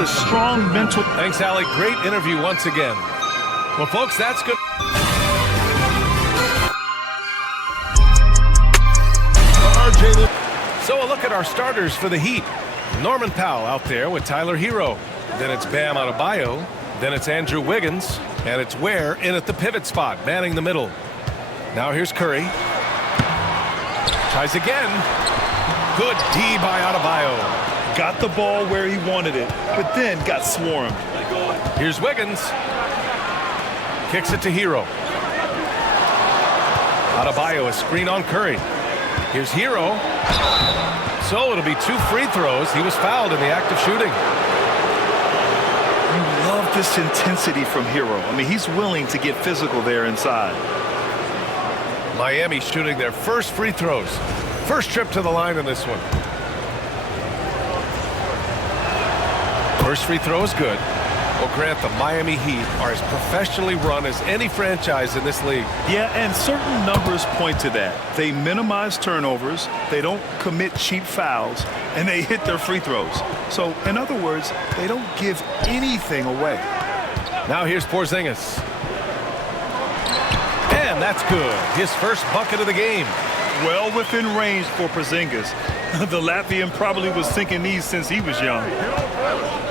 takes a strong mental... Thanks, Allie. Great interview once again. Well, folks, that's good. So a look at our starters for the Heat. Norman Powell out there with Tyler Hero. Then it's Bam Adebayo. Then it's Andrew Wiggins. And it's Ware in at the pivot spot, manning the middle. Now here's Curry. Tries again. Good D by Adebayo. Got the ball where he wanted it, but then got swarmed. Here's Wiggins. Kicks it to Hero. Adebayo, a screen on Curry. Here's Hero. So it'll be 2 free throws. He was fouled in the act of shooting. You love this intensity from Hero. I mean, he's willing to get physical there inside. Miami shooting their first free throws. First trip to the line in this one. First free throw is good. Well, Grant, the Miami Heat are as professionally run as any franchise in this league. Yeah, and certain numbers point to that. They minimize turnovers, they don't commit cheap fouls, and they hit their free throws. So, in other words, they don't give anything away. Now here's Porzingis. And that's good. His first bucket of the game. Well within range for Porzingis. The Latvian probably was thinking these since he was young.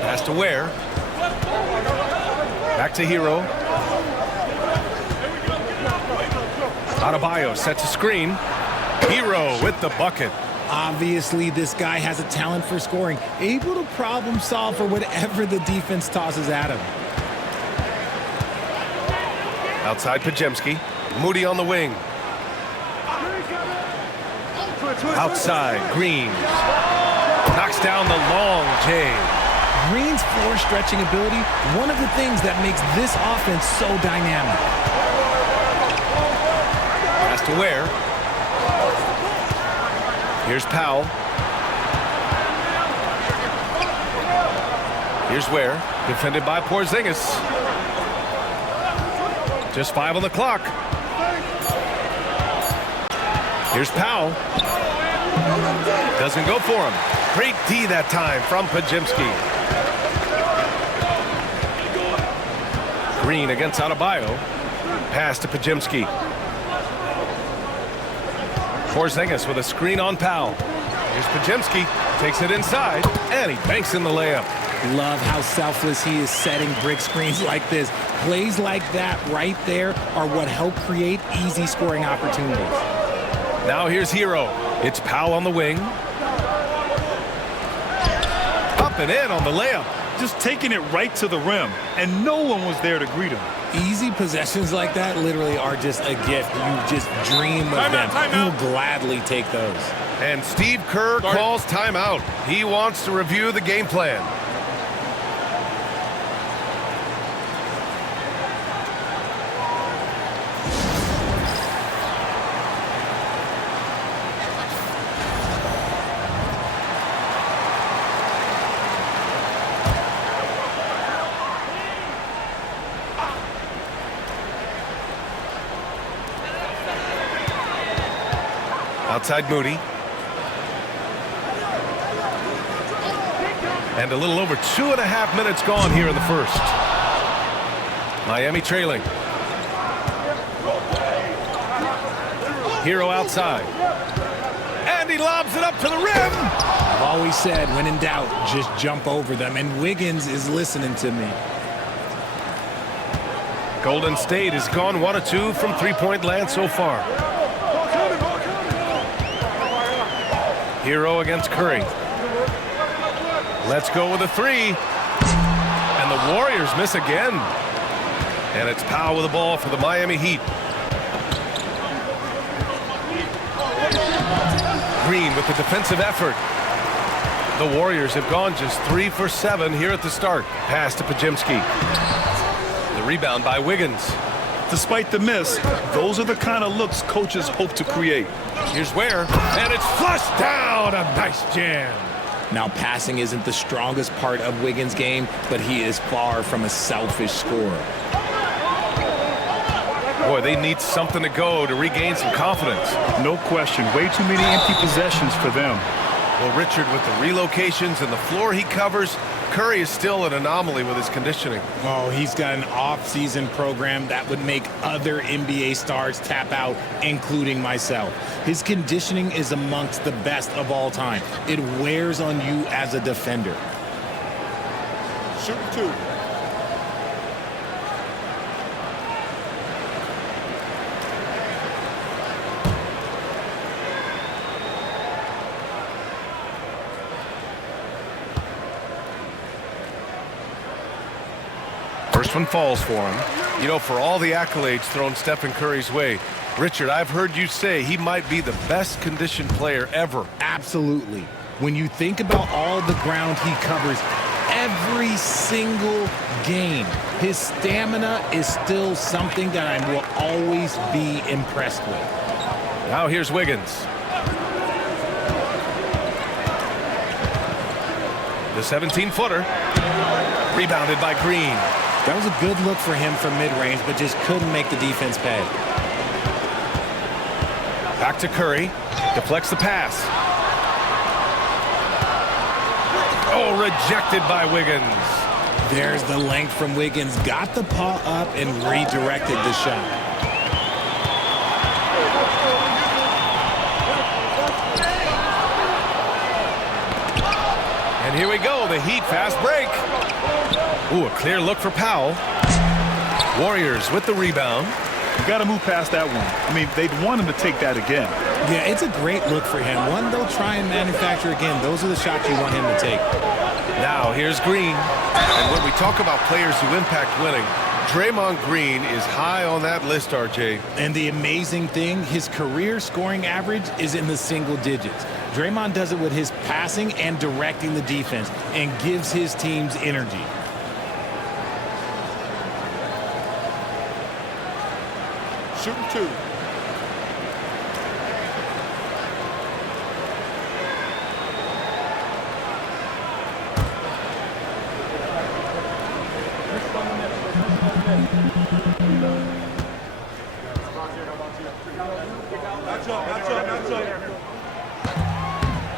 Pass to Ware. Back to Hero. Adebayo sets a screen. Hero with the bucket. Obviously, this guy has a talent for scoring, able to problem solve for whatever the defense tosses at him. Outside Podziemski. Moody on the wing. Outside, Green. Knocks down the long J. Green's floor stretching ability, one of the things that makes this offense so dynamic. Pass to Ware. Here's Powell. Here's Ware, defended by Porzingis. Just 5 on the clock. Here's Powell. Doesn't go for him. Great D that time from Podziemski. Green against Adebayo. Pass to Podziemski. Porzingis with a screen on Powell. Here's Podziemski. Takes it inside, and he banks in the layup. Love how selfless he is setting brick screens like this. Plays like that right there are what help create easy scoring opportunities. Now here's Hero. It's Powell on the wing. Up and in on the layup. Just taking it right to the rim, and no one was there to greet him. Easy possessions like that literally are just a gift. You just dream of them. You'll gladly take those. And Steve Kerr calls timeout. He wants to review the game plan. Outside Moody. And a little over 2.5 minutes gone here in the first. Miami trailing. Hero outside. And he lobs it up to the rim. I've always said, when in doubt, just jump over them. And Wiggins is listening to me. Golden State has gone 1 of 2 from three-point land so far. Hero against Curry. Let's go with a 3. And the Warriors miss again. And it's Powell with the ball for the Miami Heat. Green with the defensive effort. The Warriors have gone just 3 for 7 here at the start. Pass to Podziemski. The rebound by Wiggins. Despite the miss, those are the kind of looks coaches hope to create. Here's Ware, and it's flushed down. A nice jam. Now, passing isn't the strongest part of Wiggins' game, but he is far from a selfish scorer. Boy, they need something to go to regain some confidence. No question. Way too many empty possessions for them. Well, Richard, with the relocations and the floor he covers, Curry is still an anomaly with his conditioning. Oh, he's got an off-season program that would make other NBA stars tap out, including myself. His conditioning is amongst the best of all time. It wears on you as a defender. Shooting 2. First one falls for him. You know, for all the accolades thrown Stephen Curry's way, Richard, I've heard you say he might be the best conditioned player ever. Absolutely. When you think about all the ground he covers every single game, his stamina is still something that I will always be impressed with. Now here's Wiggins. The 17-footer. Rebounded by Green. That was a good look for him from mid-range, but just couldn't make the defense pay. Back to Curry. Deflects the pass. Oh, rejected by Wiggins. There's the length from Wiggins. Got the paw up and redirected the shot. And here we go, the Heat fast break. Ooh, a clear look for Powell. Warriors with the rebound. You got to move past that one. I mean, they'd want him to take that again. Yeah, it's a great look for him. One they'll try and manufacture again. Those are the shots you want him to take. Now here's Green. And when we talk about players who impact winning, Draymond Green is high on that list, RJ. And the amazing thing, his career scoring average is in the single digits. Draymond does it with his passing and directing the defense and gives his teams energy. Shooting 2.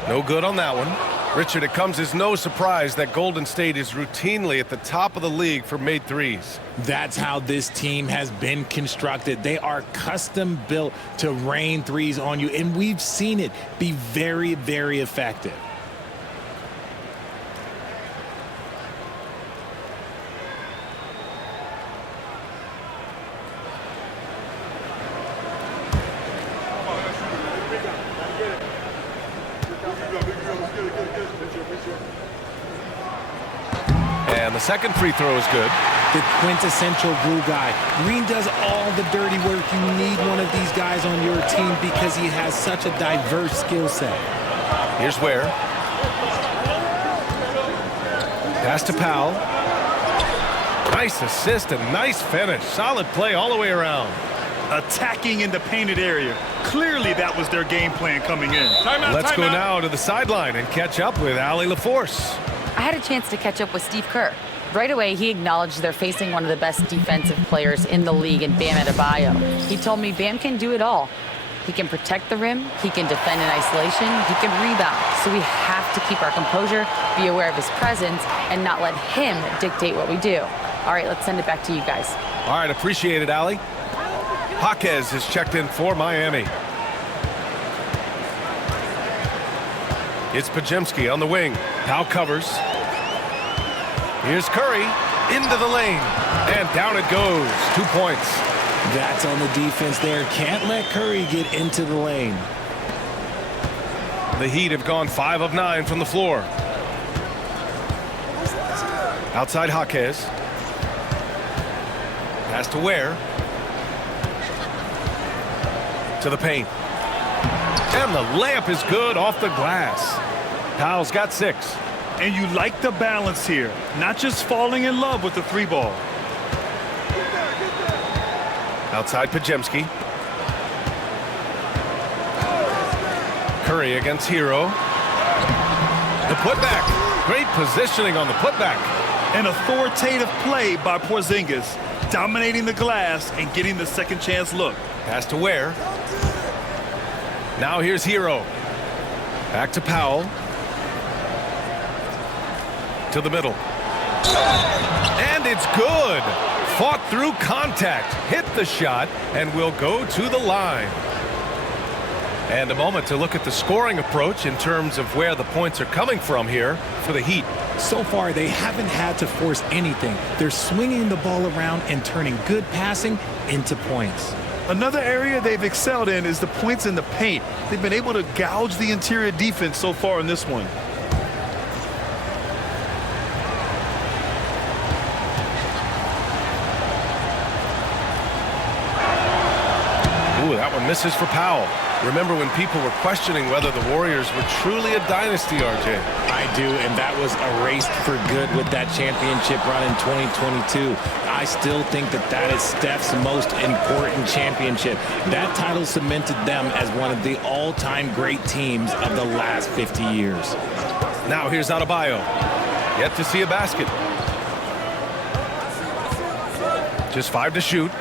No good on that one. Richard, it comes as no surprise that Golden State is routinely at the top of the league for made threes. That's how this team has been constructed. They are custom built to rain threes on you, and we've seen it be very, very effective. And the second free throw is good. The quintessential glue guy. Green does all the dirty work. You need one of these guys on your team because he has such a diverse skill set. Here's Ware. Pass to Powell. Nice assist and nice finish. Solid play all the way around. Attacking in the painted area. Clearly that was their game plan coming in. Let's go now to the sideline and catch up with Allie LaForce. I had a chance to catch up with Steve Kerr. Right away, he acknowledged they're facing one of the best defensive players in the league in Bam Adebayo. He told me Bam can do it all. He can protect the rim, he can defend in isolation, he can rebound. So we have to keep our composure, be aware of his presence, and not let him dictate what we do. All right, let's send it back to you guys. All right, appreciate it, Allie. Jaquez has checked in for Miami. It's Pajemski on the wing. Powell covers. Here's Curry into the lane. And down it goes. 2 points. That's on the defense there. Can't let Curry get into the lane. The Heat have gone 5 of 9 from the floor. Outside Jaquez. Pass to Ware. To the paint. And the layup is good off the glass. Powell's got 6. And you like the balance here. Not just falling in love with the 3-ball. Outside Pajemski. Curry against Hero. The putback. Great positioning on the putback. An authoritative play by Porzingis, dominating the glass and getting the second chance look. Pass to Ware. Now here's Hero. Back to Powell. To the middle. And it's good. Fought through contact, hit the shot, and will go to the line. And a moment to look at the scoring approach in terms of where the points are coming from here for the Heat. So far, they haven't had to force anything. They're swinging the ball around and turning good passing into points. Another area they've excelled in is the points in the paint. They've been able to gouge the interior defense so far in this one. Ooh, that one misses for Powell. Remember when people were questioning whether the Warriors were truly a dynasty, RJ? I do, and that was erased for good with that championship run in 2022. I still think that is Steph's most important championship. That title cemented them as one of the all-time great teams of the last 50 years. Now here's Adebayo. Yet to see a basket. Just 5 to shoot.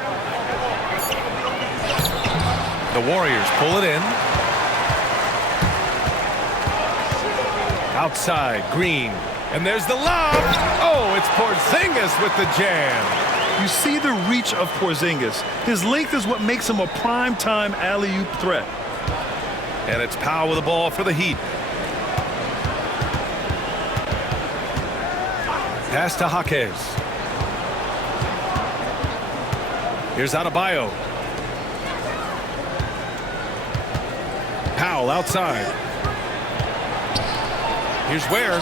The Warriors pull it in. Outside, Green. And there's the lob. Oh, it's Porzingis with the jam. You see the reach of Porzingis. His length is what makes him a prime-time alley-oop threat. And it's Powell with the ball for the Heat. Pass to Jaquez. Here's Adebayo. Powell outside. Here's Ware.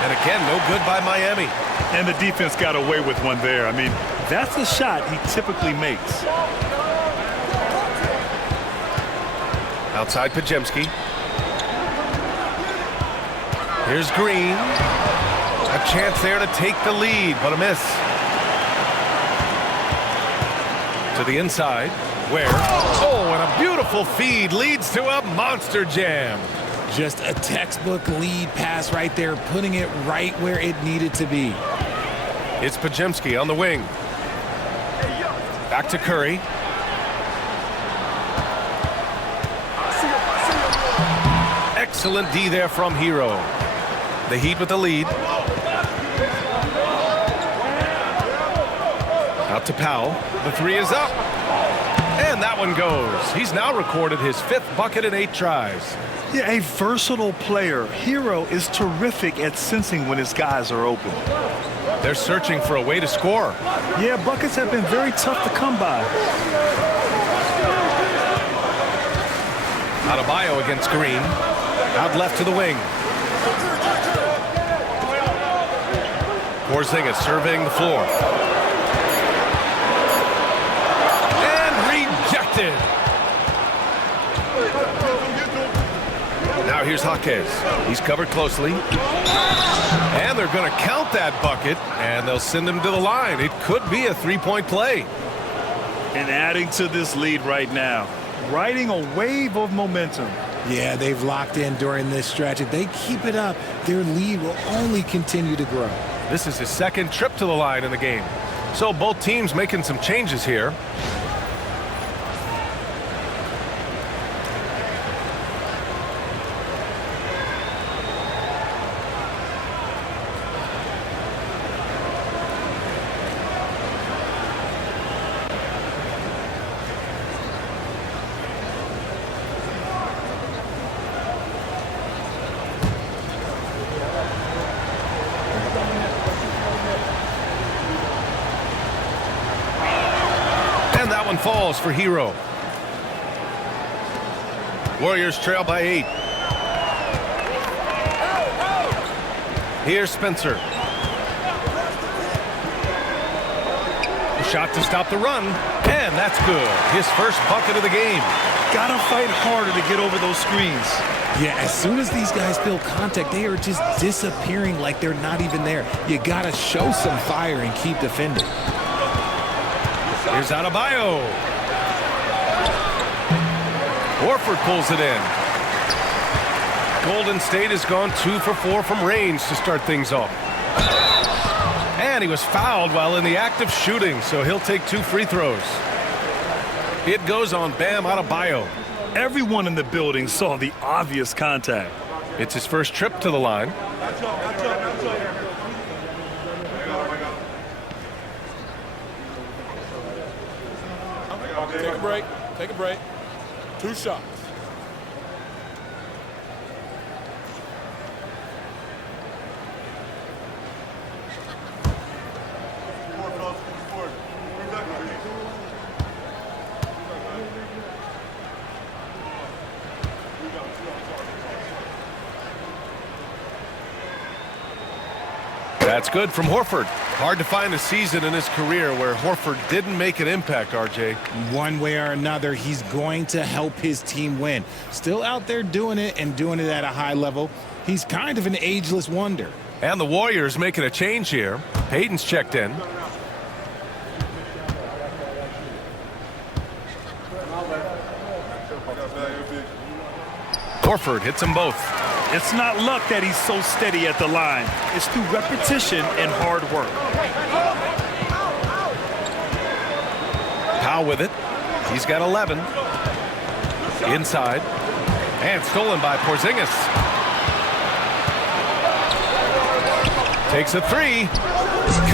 And again, no good by Miami. And the defense got away with one there. I mean, that's a shot he typically makes. Outside Podziemski. Here's Green. A chance there to take the lead, but a miss. To the inside. Where? Oh, and a beautiful feed leads to a monster jam. Just a textbook lead pass right there, putting it right where it needed to be. It's Podziemski on the wing. Back to Curry. Excellent D there from Hero. The Heat with the lead. Out to Powell. The three is up. And that one goes. He's now recorded his 5th bucket in 8 tries. Yeah, a versatile player. Hero is terrific at sensing when his guys are open. They're searching for a way to score. Yeah, buckets have been very tough to come by. Adebayo against Green. Out left to the wing. Porzingis surveying the floor. Now here's Jaquez. He's covered closely. And they're going to count that bucket, and they'll send him to the line. It could be a 3-point play. And adding to this lead right now, riding a wave of momentum. Yeah, they've locked in during this stretch. If they keep it up, their lead will only continue to grow. This is his 2nd trip to the line in the game. So both teams making some changes here. Falls for Hero. Warriors trail by 8. Here's Spencer. A shot to stop the run, and that's good. His first bucket of the game. Gotta fight harder to get over those screens. Yeah, as soon as these guys feel contact, they are just disappearing like they're not even there. You gotta show some fire and keep defending. Here's Adebayo. Horford pulls it in. Golden State has gone 2 for 4 from range to start things off. And he was fouled while in the act of shooting, so he'll take 2 free throws. It goes on Bam Adebayo. Everyone in the building saw the obvious contact. It's his first trip to the line. Take a break. Take a break. 2 shots. That's good from Horford. Hard to find a season in his career where Horford didn't make an impact, RJ. One way or another, he's going to help his team win. Still out there doing it and doing it at a high level. He's kind of an ageless wonder. And the Warriors making a change here. Payton's checked in. Horford hits them both. It's not luck that he's so steady at the line. It's through repetition and hard work. Powell with it. He's got 11. Inside. And stolen by Porzingis. Takes a 3.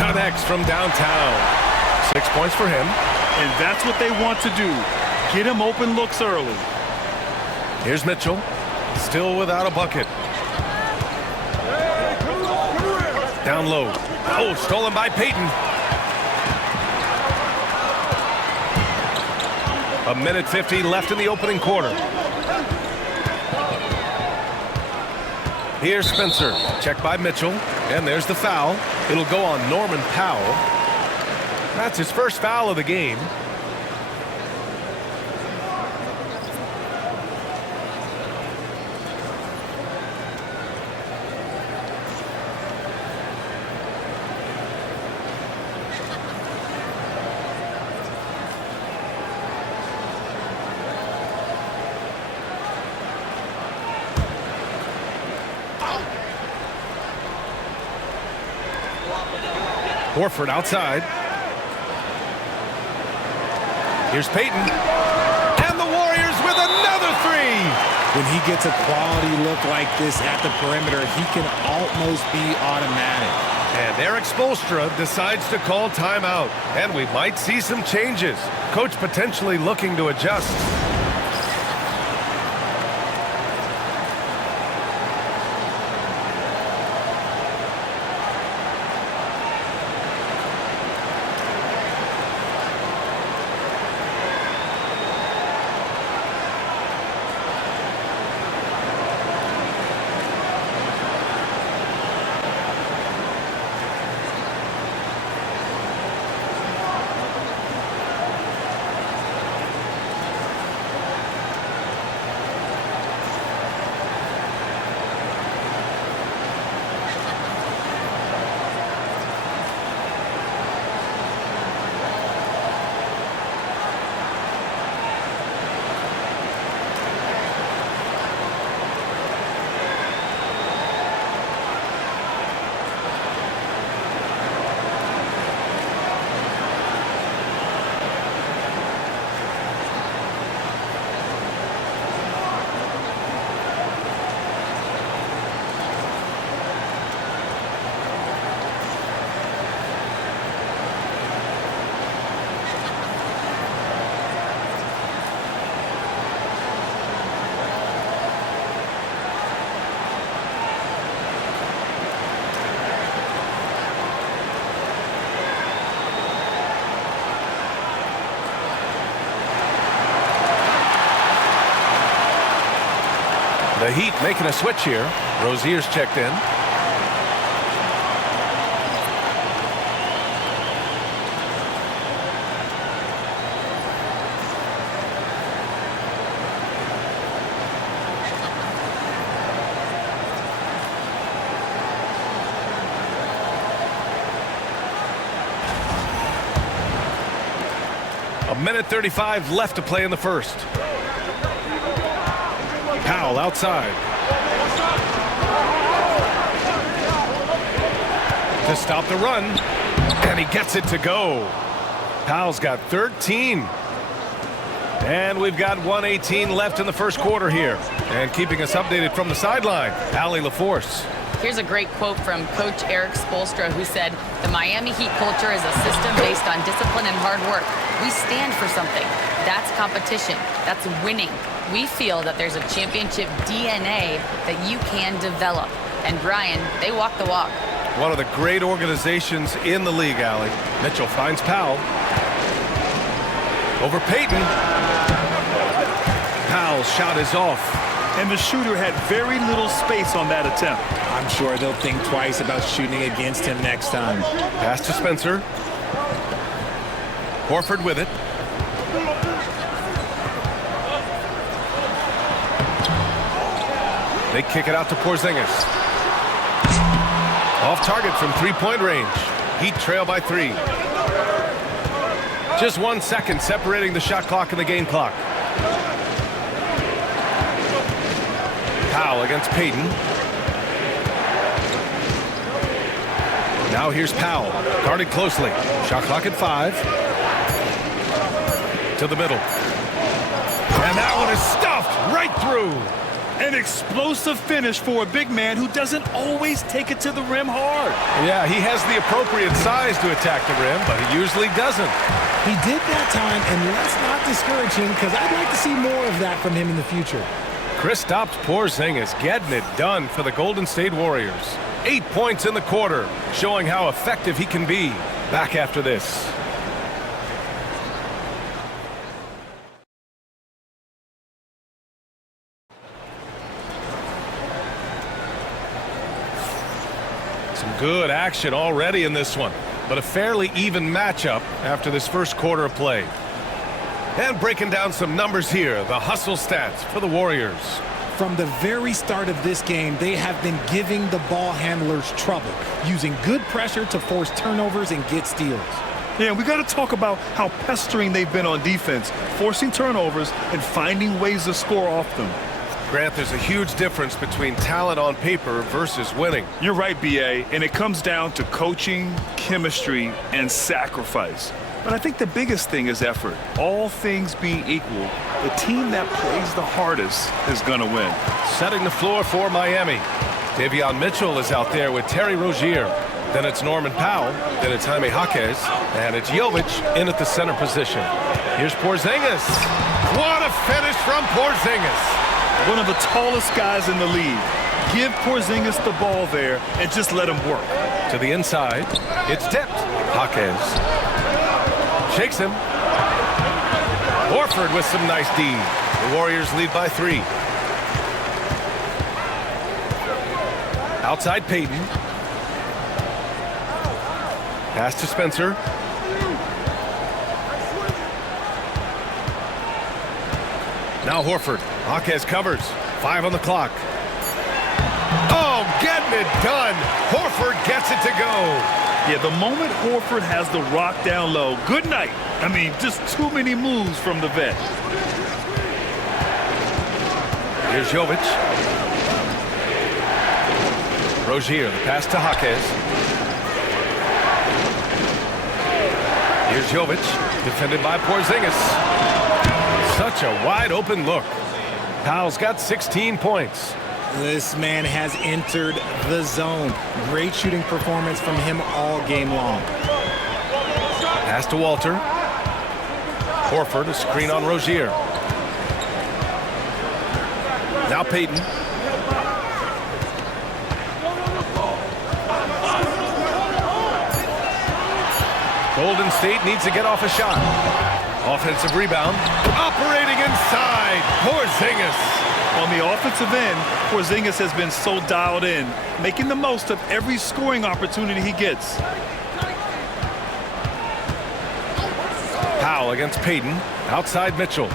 Connects from downtown. 6 points for him. And that's what they want to do. Get him open looks early. Here's Mitchell. Still without a bucket. Down low. Oh, stolen by Payton. A minute 50 left in the opening quarter. Here's Spencer. Checked by Mitchell. And there's the foul. It'll go on Norman Powell. That's his first foul of the game. Horford outside. Here's Payton. And the Warriors with another 3. When he gets a quality look like this at the perimeter, he can almost be automatic. And Eric Spoelstra decides to call timeout. And we might see some changes. Coach potentially looking to adjust. The Heat making a switch here. Rozier's checked in. A minute 35 left to play in the first. Powell outside. To stop the run. And he gets it to go. Powell's got 13. And we've got 1:18 left in the first quarter here. And keeping us updated from the sideline, Allie LaForce. Here's a great quote from Coach Eric Spoelstra, who said, "The Miami Heat culture is a system based on discipline and hard work. We stand for something. That's competition. That's winning. We feel that there's a championship DNA that you can develop." And Brian, they walk the walk. One of the great organizations in the league, Allie. Mitchell finds Powell. Over Payton. Powell's shot is off. And the shooter had very little space on that attempt. I'm sure they'll think twice about shooting against him next time. Pass to Spencer. Horford with it. They kick it out to Porzingis. Off target from three-point range. Heat trail by 3. Just 1 second separating the shot clock and the game clock. Powell against Payton. Now here's Powell, guarded closely. Shot clock at 5. To the middle. And that one is stuffed right through. An explosive finish for a big man who doesn't always take it to the rim hard. Yeah, he has the appropriate size to attack the rim, but he usually doesn't. He did that time, and let's not discourage him because I'd like to see more of that from him in the future. Kristaps Porzingis getting it done for the Golden State Warriors. 8 points in the quarter, showing how effective he can be. Back after this. Some good action already in this one, but a fairly even matchup after this first quarter of play. And breaking down some numbers here, the hustle stats for the Warriors. From the very start of this game, they have been giving the ball handlers trouble, using good pressure to force turnovers and get steals. Yeah, we got to talk about how pestering they've been on defense, forcing turnovers and finding ways to score off them. Grant, there's a huge difference between talent on paper versus winning. You're right, B.A., and it comes down to coaching, chemistry, and sacrifice. But I think the biggest thing is effort. All things being equal, the team that plays the hardest is going to win. Setting the floor for Miami. Davion Mitchell is out there with Terry Rozier. Then it's Norman Powell. Then it's Jaime Jaquez. And it's Jovic in at the center position. Here's Porzingis. What a finish from Porzingis. One of the tallest guys in the league. Give Porzingis the ball there and just let him work. To the inside. It's tipped. Jaquez shakes him. Horford with some nice D. The Warriors lead by 3. Outside Payton. Pass to Spencer. Now Horford. Jaquez covers. 5 on the clock. Oh, getting it done. Horford gets it to go. Yeah, the moment Horford has the rock down low, good night. I mean, just too many moves from the vet. Here's Jovic. Rozier, the pass to Jaquez. Here's Jovic, defended by Porzingis. Such a wide open look. Powell's got 16 points. This man has entered the zone. Great shooting performance from him all game long. Pass to Walter. Horford, a screen on Rozier. Now Payton. Golden State needs to get off a shot. Offensive rebound. Operating inside. Porzingis. On the offensive end, Porzingis has been so dialed in, making the most of every scoring opportunity he gets. Powell against Payton. Outside Mitchell.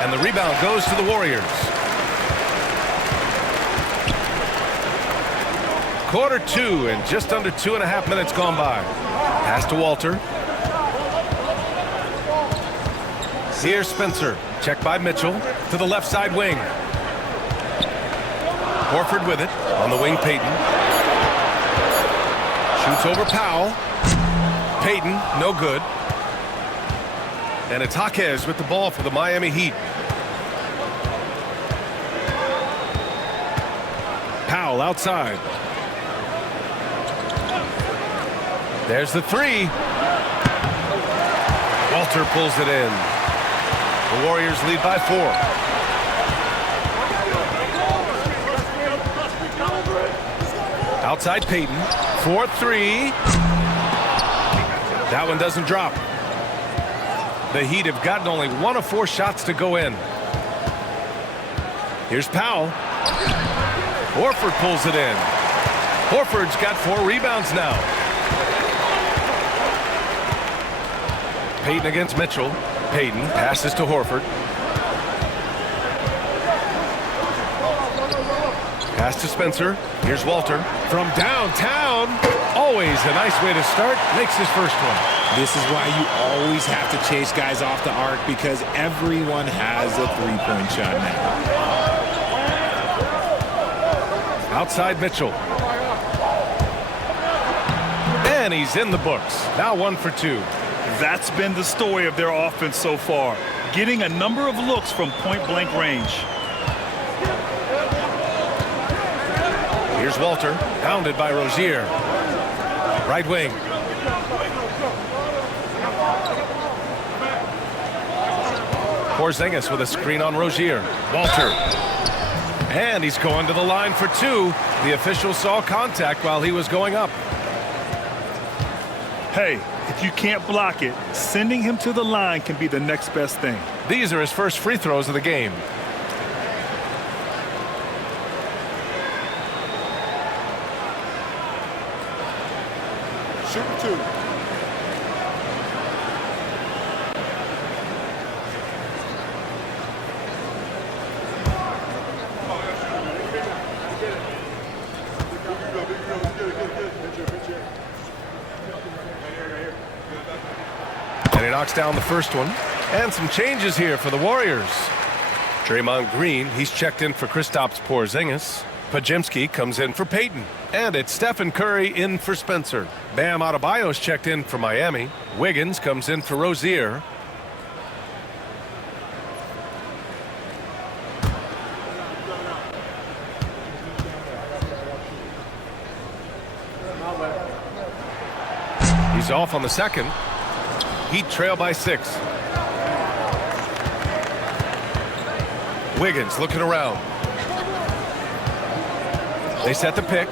And the rebound goes to the Warriors. Quarter 2 and just under 2.5 minutes gone by. Pass to Walter. Here's Spencer. Checked by Mitchell to the left side wing. Horford with it. On the wing, Payton. Shoots over Powell. Payton, no good. And it's Jaquez with the ball for the Miami Heat. Powell outside. There's the three. Walter pulls it in. The Warriors lead by 4. Outside Payton. 4-3. That one doesn't drop. The Heat have gotten only 1 of 4 shots to go in. Here's Powell. Horford pulls it in. Horford's got 4 rebounds now. Payton against Mitchell. Payton passes to Horford. Pass to Spencer. Here's Walter. From downtown. Always a nice way to start. Makes his first one. This is why you always have to chase guys off the arc, because everyone has a three-point shot now. Outside Mitchell. And he's in the books. Now 1 for 2. That's been the story of their offense so far, getting a number of looks from point-blank range. Here's Walter, pounded by Rozier. Right wing. Porzingis with a screen on Rozier. Walter. And he's going to the line for 2. The official saw contact while he was going up. Hey, if you can't block it, sending him to the line can be the next best thing. These are his first free throws of the game. Shoot 2. And he knocks down the first one. And some changes here for the Warriors. Draymond Green, he's checked in for Kristaps Porzingis. Pajemski comes in for Payton. And it's Stephen Curry in for Spencer. Bam Adebayo's checked in for Miami. Wiggins comes in for Rozier. He's off on the second. Heat trail by 6. Wiggins looking around. They set the pick.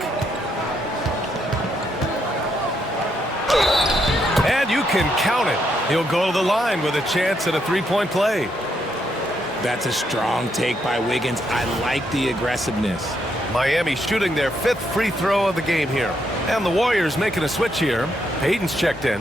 And you can count it. He'll go to the line with a chance at a three-point play. That's a strong take by Wiggins. I like the aggressiveness. Miami shooting their 5th free throw of the game here. And the Warriors making a switch here. Payton's checked in.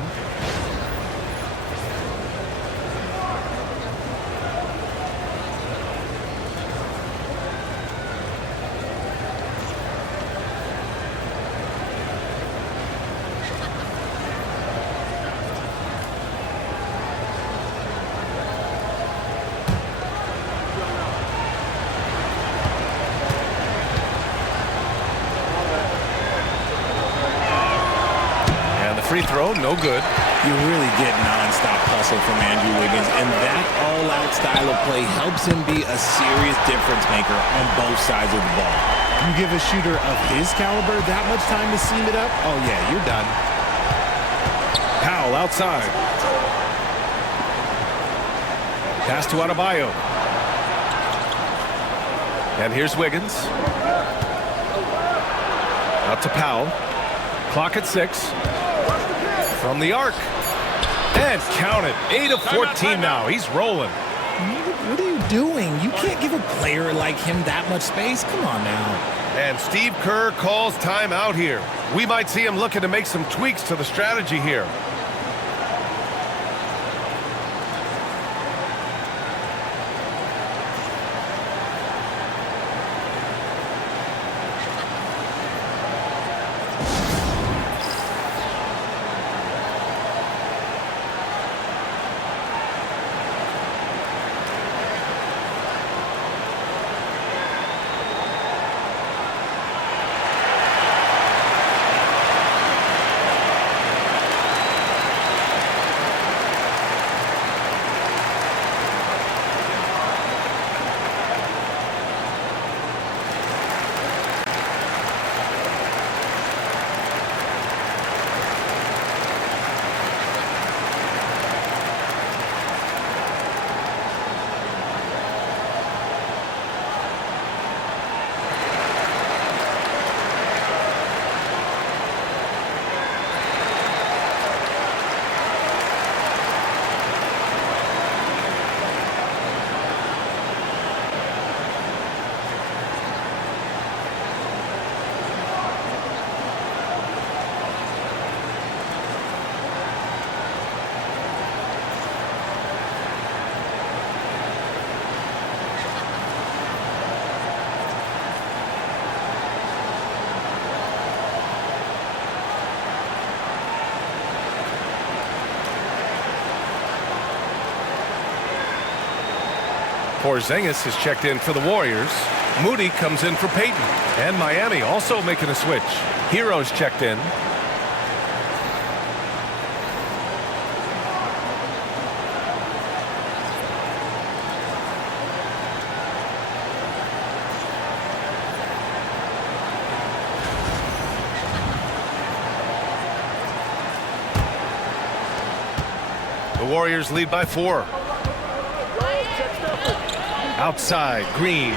Free throw, no good. You really get nonstop hustle from Andrew Wiggins, and that all-out style of play helps him be a serious difference maker on both sides of the ball. You give a shooter of his caliber that much time to seam it up, oh yeah, you're done. Powell outside. Pass to Adebayo. And here's Wiggins. Out to Powell. Clock at 6. From the arc. And count it. 8 of 14 now. He's rolling. What are you doing? You can't give a player like him that much space. Come on now. And Steve Kerr calls timeout here. We might see him looking to make some tweaks to the strategy here. Porzingis is checked in for the Warriors. Moody comes in for Peyton. And Miami also making a switch. Hero's checked in. The Warriors lead by 4. Outside, Green.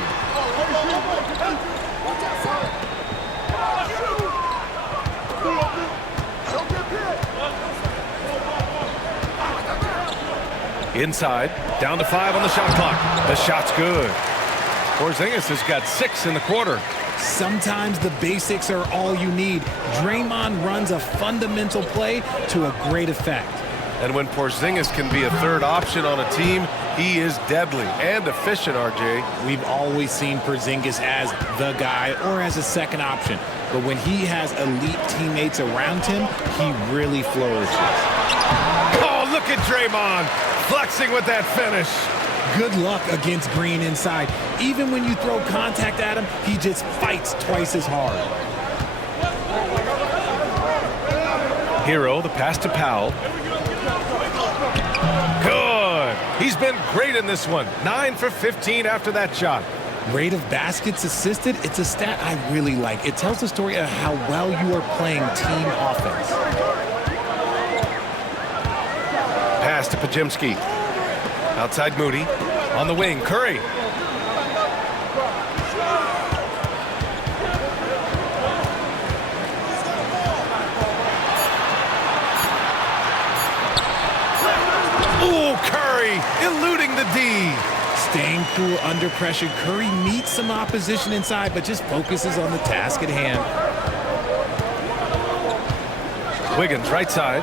Inside, down to 5 on the shot clock. The shot's good. Porzingis has got 6 in the quarter. Sometimes the basics are all you need. Draymond runs a fundamental play to a great effect. And when Porzingis can be a third option on a team, he is deadly and efficient, RJ. We've always seen Porzingis as the guy or as a second option. But when he has elite teammates around him, he really flourishes. Oh, look at Draymond flexing with that finish. Good luck against Green inside. Even when you throw contact at him, he just fights twice as hard. Hero, the pass to Powell. Good. He's been great in this one. 9 for 15 after that shot. Rate of baskets assisted, it's a stat I really like. It tells the story of how well you are playing team offense. Pass to Pajemski. Outside Moody. On the wing, Curry. Ooh, Curry eluding the D. Staying cool under pressure, Curry meets some opposition inside, but just focuses on the task at hand. Wiggins, right side.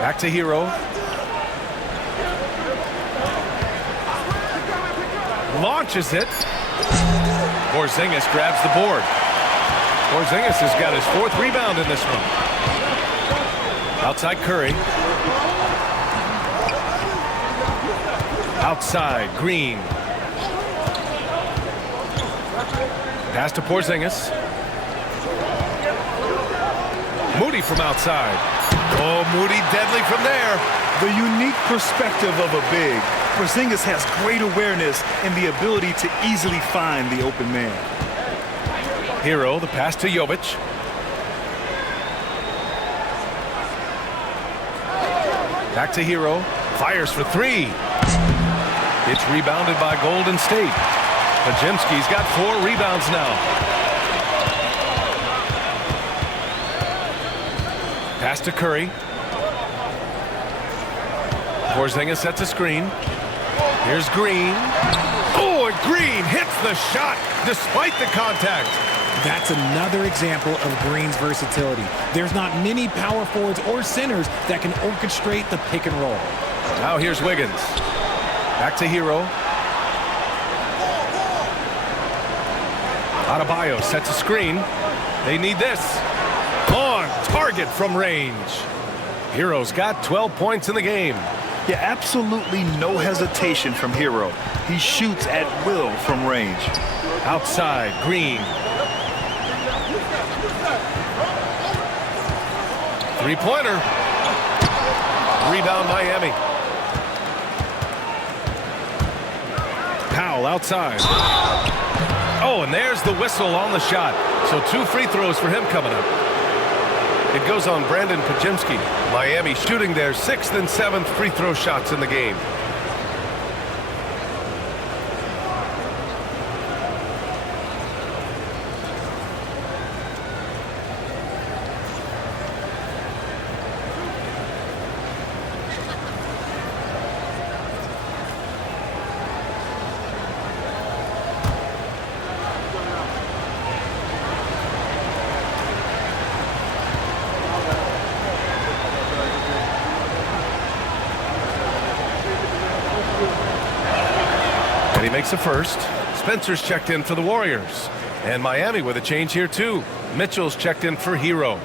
Back to Hero. Launches it. Porzingis grabs the board. Porzingis has got his 4th rebound in this one. Outside Curry. Outside Green. Pass to Porzingis. Moody from outside. Oh, Moody deadly from there. The unique perspective of a big. Porzingis has great awareness and the ability to easily find the open man. Hero, the pass to Jovic. Back to Hero. Fires for 3. It's rebounded by Golden State. Pajemski's got 4 rebounds now. Pass to Curry. Porzingis sets a screen. Here's Green. Oh, and Green hits the shot despite the contact. That's another example of Green's versatility. There's not many power forwards or centers that can orchestrate the pick and roll. Now here's Wiggins. Back to Hero. Adebayo sets a screen. They need this. On target from range. Hero's got 12 points in the game. Yeah, absolutely no hesitation from Hero. He shoots at will from range. Outside, Green. 3-pointer. Rebound, Miami. Powell outside. Oh, and there's the whistle on the shot. So 2 free throws for him coming up. It goes on Brandon Pajemski. Miami shooting their 6th and 7th free throw shots in the game. He makes a first. Spencer's checked in for the Warriors. And Miami with a change here too. Mitchell's checked in for Hero.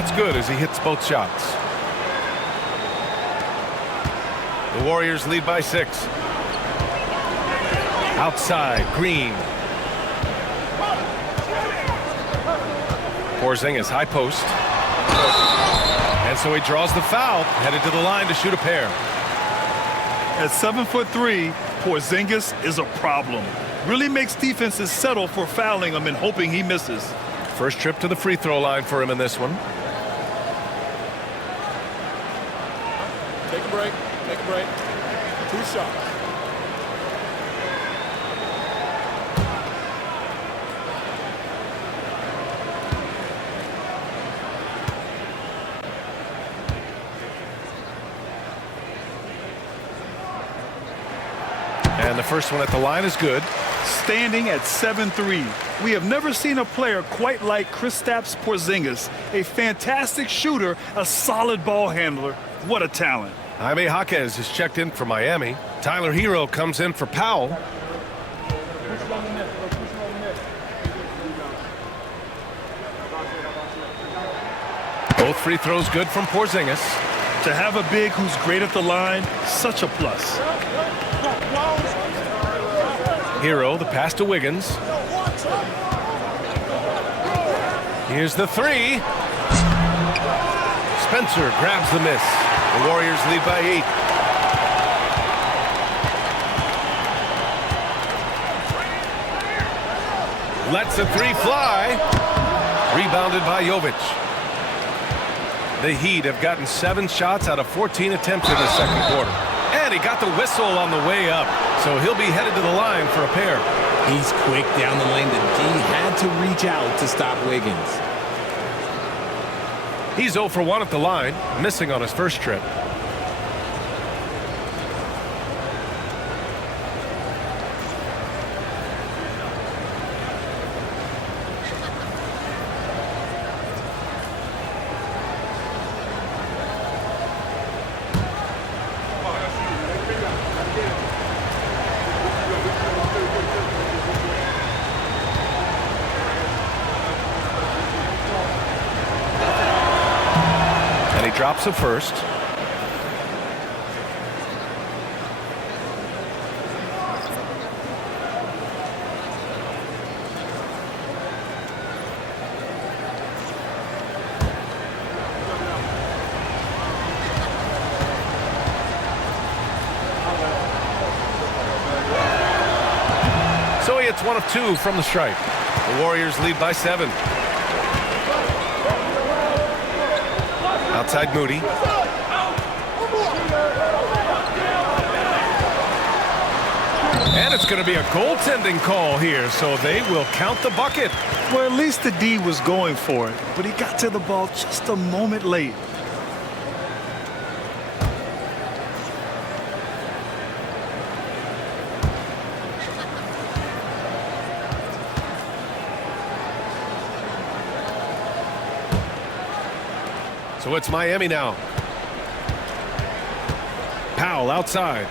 that's good as he hits both shots. The Warriors lead by 6. Outside, Green. Porzingis, high post. And so he draws the foul, headed to the line to shoot a pair. At 7'3", Porzingis is a problem. Really makes defenses settle for fouling him and hoping he misses. First trip to the free throw line for him in this one. Take a break. Take a break. 2 shots. And the first one at the line is good. Standing at 7'3", we have never seen a player quite like Kristaps Porzingis. A fantastic shooter, a solid ball handler. What a talent. Jaime Jaquez is checked in for Miami. Tyler Hero comes in for Powell. Both free throws good from Porzingis. To have a big who's great at the line, such a plus. Hero, the pass to Wiggins. Here's the 3. Spencer grabs the miss. The Warriors lead by 8. Lets the 3 fly. Rebounded by Jovic. The Heat have gotten 7 shots out of 14 attempts in the second quarter. And he got the whistle on the way up, so he'll be headed to the line for a pair. He's quick down the lane. The D had to reach out to stop Wiggins. He's 0 for 1 at the line, missing on his first trip. Drops a first. So he hits 1 of 2 from the stripe. The Warriors lead by 7. Outside Moody. And it's going to be a goaltending call here, so they will count the bucket. Well, at least the D was going for it, but he got to the ball just a moment late. So it's Miami now. Powell outside.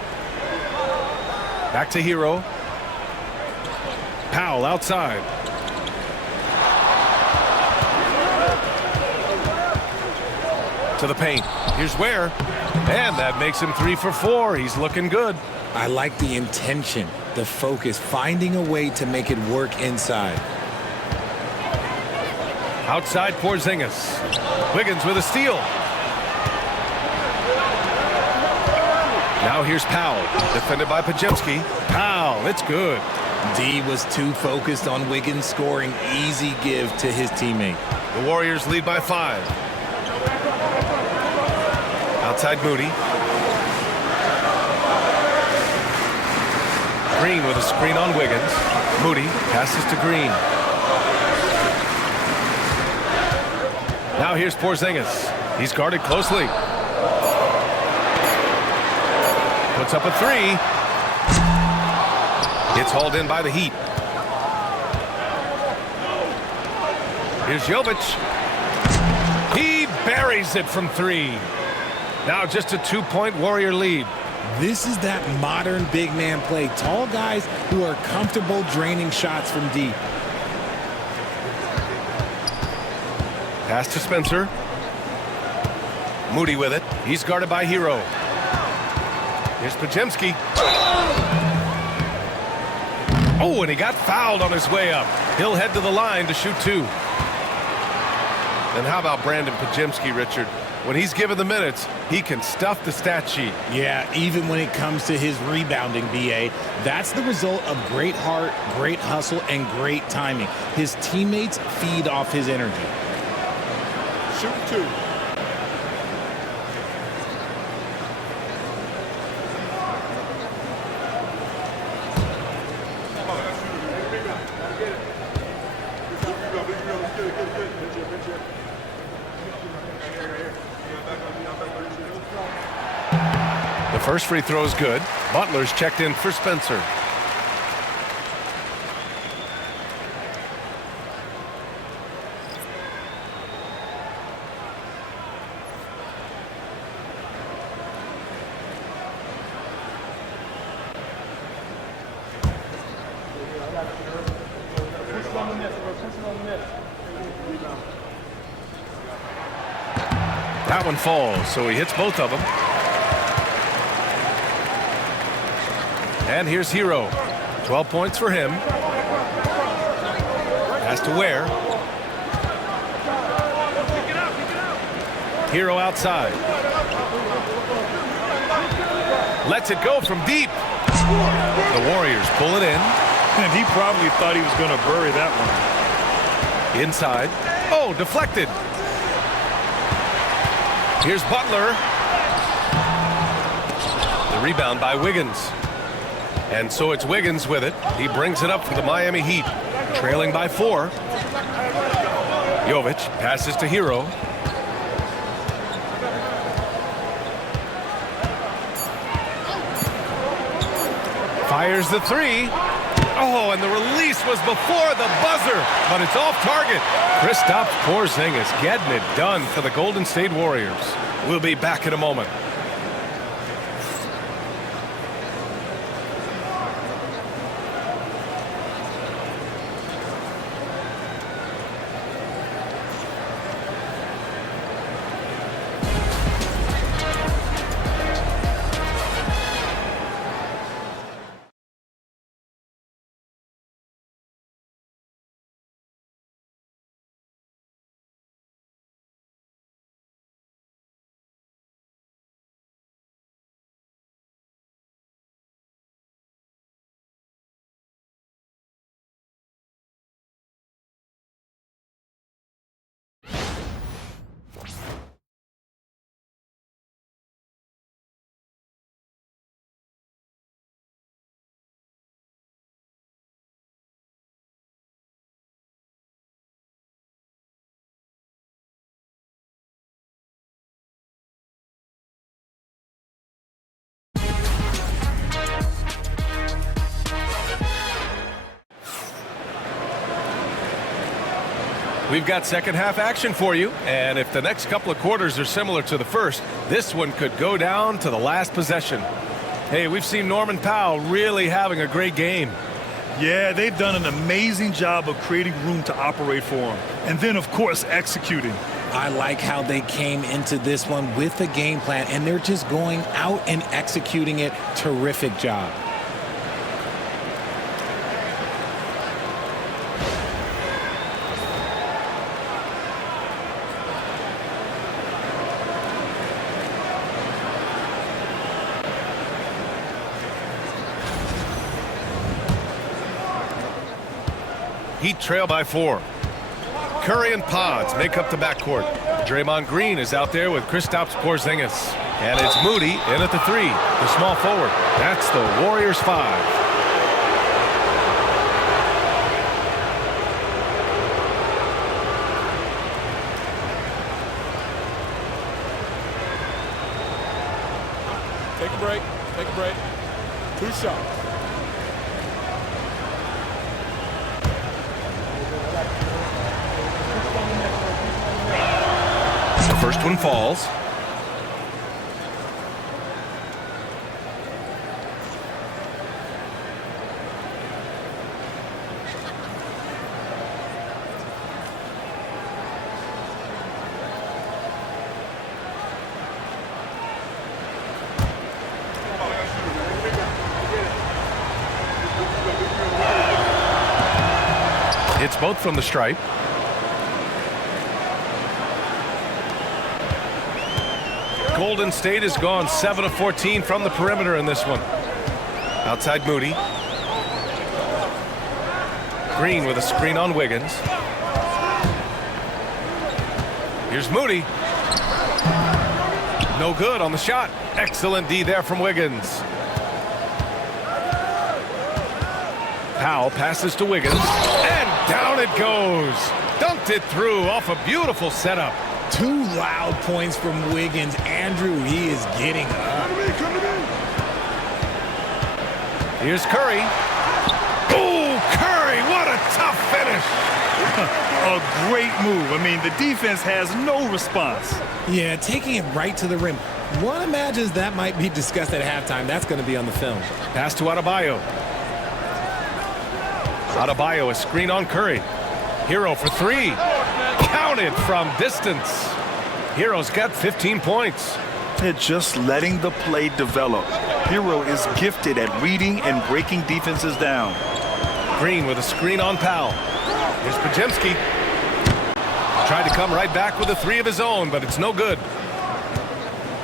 Back to Hero. Powell outside. To the paint. Here's Ware. And that makes him 3 for 4. He's looking good. I like the intention, the focus, finding a way to make it work inside. Outside Porzingis. Wiggins with a steal. Now here's Powell, defended by Pajemski. Powell, it's good. D was too focused on Wiggins scoring. Easy give to his teammate. The Warriors lead by 5. Outside Moody. Green with a screen on Wiggins. Moody passes to Green. Now here's Porzingis. He's guarded closely. Puts up a 3. It's hauled in by the Heat. Here's Jovic. He buries it from 3. Now just a 2-point Warrior lead. This is that modern big man play. Tall guys who are comfortable draining shots from deep. Pass to Spencer. Moody with it. He's guarded by Hero. Here's Podziemski. Oh, and he got fouled on his way up. He'll head to the line to shoot 2. And how about Brandon Podziemski, Richard? When he's given the minutes, he can stuff the stat sheet. Yeah, even when it comes to his rebounding, BA, that's the result of great heart, great hustle, and great timing. His teammates feed off his energy. Shoot 2. The first free throw is good. Butler's checked in for Spencer. That one falls, so he hits both of them. And here's Hero. 12 points for him. Has to Ware. Hero outside. Lets it go from deep. The Warriors pull it in. And he probably thought he was going to bury that one. Inside. Oh, deflected. Here's Butler. The rebound by Wiggins. And so it's Wiggins with it. He brings it up for the Miami Heat, trailing by 4. Jovic passes to Hero. Fires the 3. Oh, and the release was before the buzzer, but it's off target. Kristaps Porzingis getting it done for the Golden State Warriors. We'll be back in a moment. We've got second half action for you, and if the next couple of quarters are similar to the first, this one could go down to the last possession. Hey, we've seen Norman Powell really having a great game. Yeah, they've done an amazing job of creating room to operate for him. And then, of course, executing. I like how they came into this one with a game plan, and they're just going out and executing it. Terrific job. Heat trail by 4. Curry and Pods make up the backcourt. Draymond Green is out there with Kristaps Porzingis. And it's Moody in at the 3, the small forward. That's the Warriors 5. Take a break. Take a break. 2 shots. The first one falls. Hits both from the stripe. Golden State has gone 7 of 14 from the perimeter in this one. Outside Moody. Green with a screen on Wiggins. Here's Moody. No good on the shot. Excellent D there from Wiggins. Powell passes to Wiggins. And down it goes. Dunked it through off a beautiful setup. 2 loud points from Wiggins. Andrew, he is getting up. Here's Curry. Oh, Curry, what a tough finish. A great move. I mean, the defense has no response. Yeah, taking it right to the rim. One imagines that might be discussed at halftime. That's going to be on the film. Pass to Adebayo. Adebayo, a screen on Curry. Hero for 3. Counted from distance. Hero's got 15 points. They're just letting the play develop. Hero is gifted at reading and breaking defenses down. Green with a screen on Powell. Here's Podziemski. Tried to come right back with a 3 of his own, but it's no good.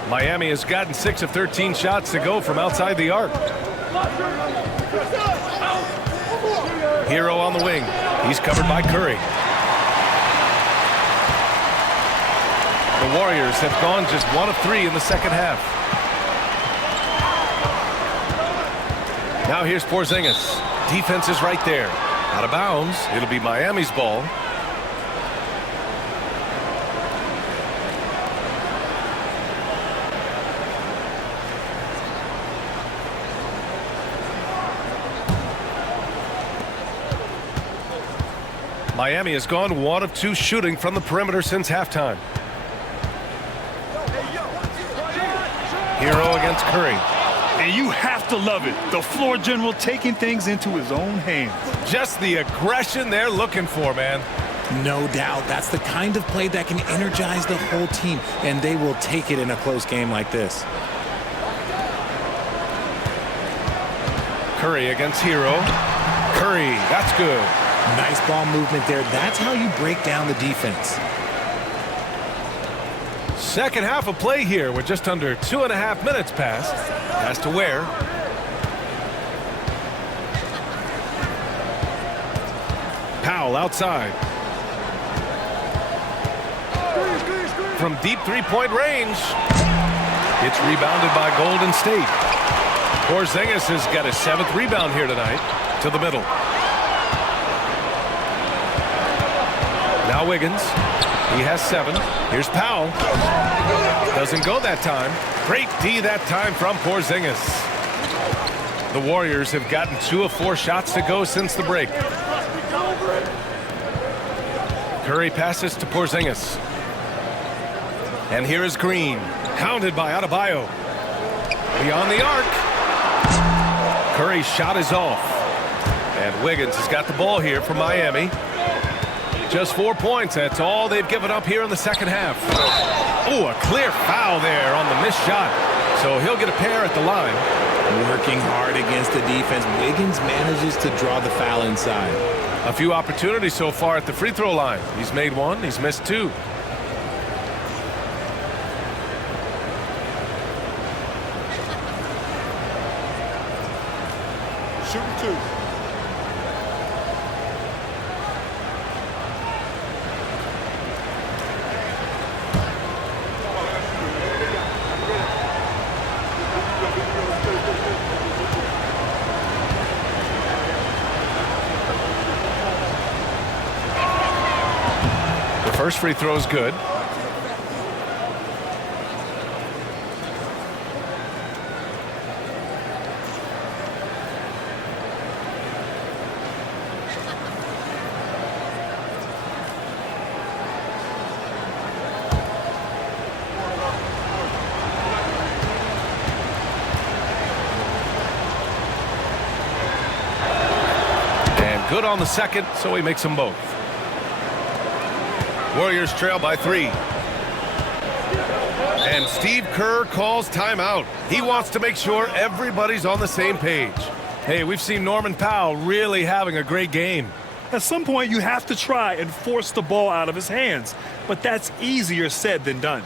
Miami has gotten 6 of 13 shots to go from outside the arc. Hero on the wing. He's covered by Curry. The Warriors have gone just 1 of 3 in the second half. Now here's Porzingis. Defense is right there. Out of bounds. It'll be Miami's ball. Miami has gone 1 of 2 shooting from the perimeter since halftime. Hero against Curry. And you have to love it. The floor general taking things into his own hands. Just the aggression they're looking for, man. No doubt. That's the kind of play that can energize the whole team, and they will take it in a close game like this. Curry against Hero. Curry, that's good. Nice ball movement there. That's how you break down the defense. Second half of play here with just under 2.5 minutes passed. Pass to Ware. Powell outside. From deep three-point range. It's rebounded by Golden State. Porzingis has got his 7th rebound here tonight. To the middle. Now Wiggins. He has 7. Here's Powell. Doesn't go that time. Great D that time from Porzingis. The Warriors have gotten 2 of 4 shots to go since the break. Curry passes to Porzingis. And here is Green. Counted by Adebayo. Beyond the arc. Curry's shot is off. And Wiggins has got the ball here for Miami. Just 4 points. That's all they've given up here in the second half. Oh, a clear foul there on the missed shot. So he'll get a pair at the line. Working hard against the defense. Wiggins manages to draw the foul inside. A few opportunities so far at the free throw line. He's made 1. He's missed 2. Shooting 2. First free throw is good. And good on the second, so he makes them both. Warriors trail by 3. And Steve Kerr calls timeout. He wants to make sure everybody's on the same page. Hey, we've seen Norman Powell really having a great game. At some point, you have to try and force the ball out of his hands, but that's easier said than done.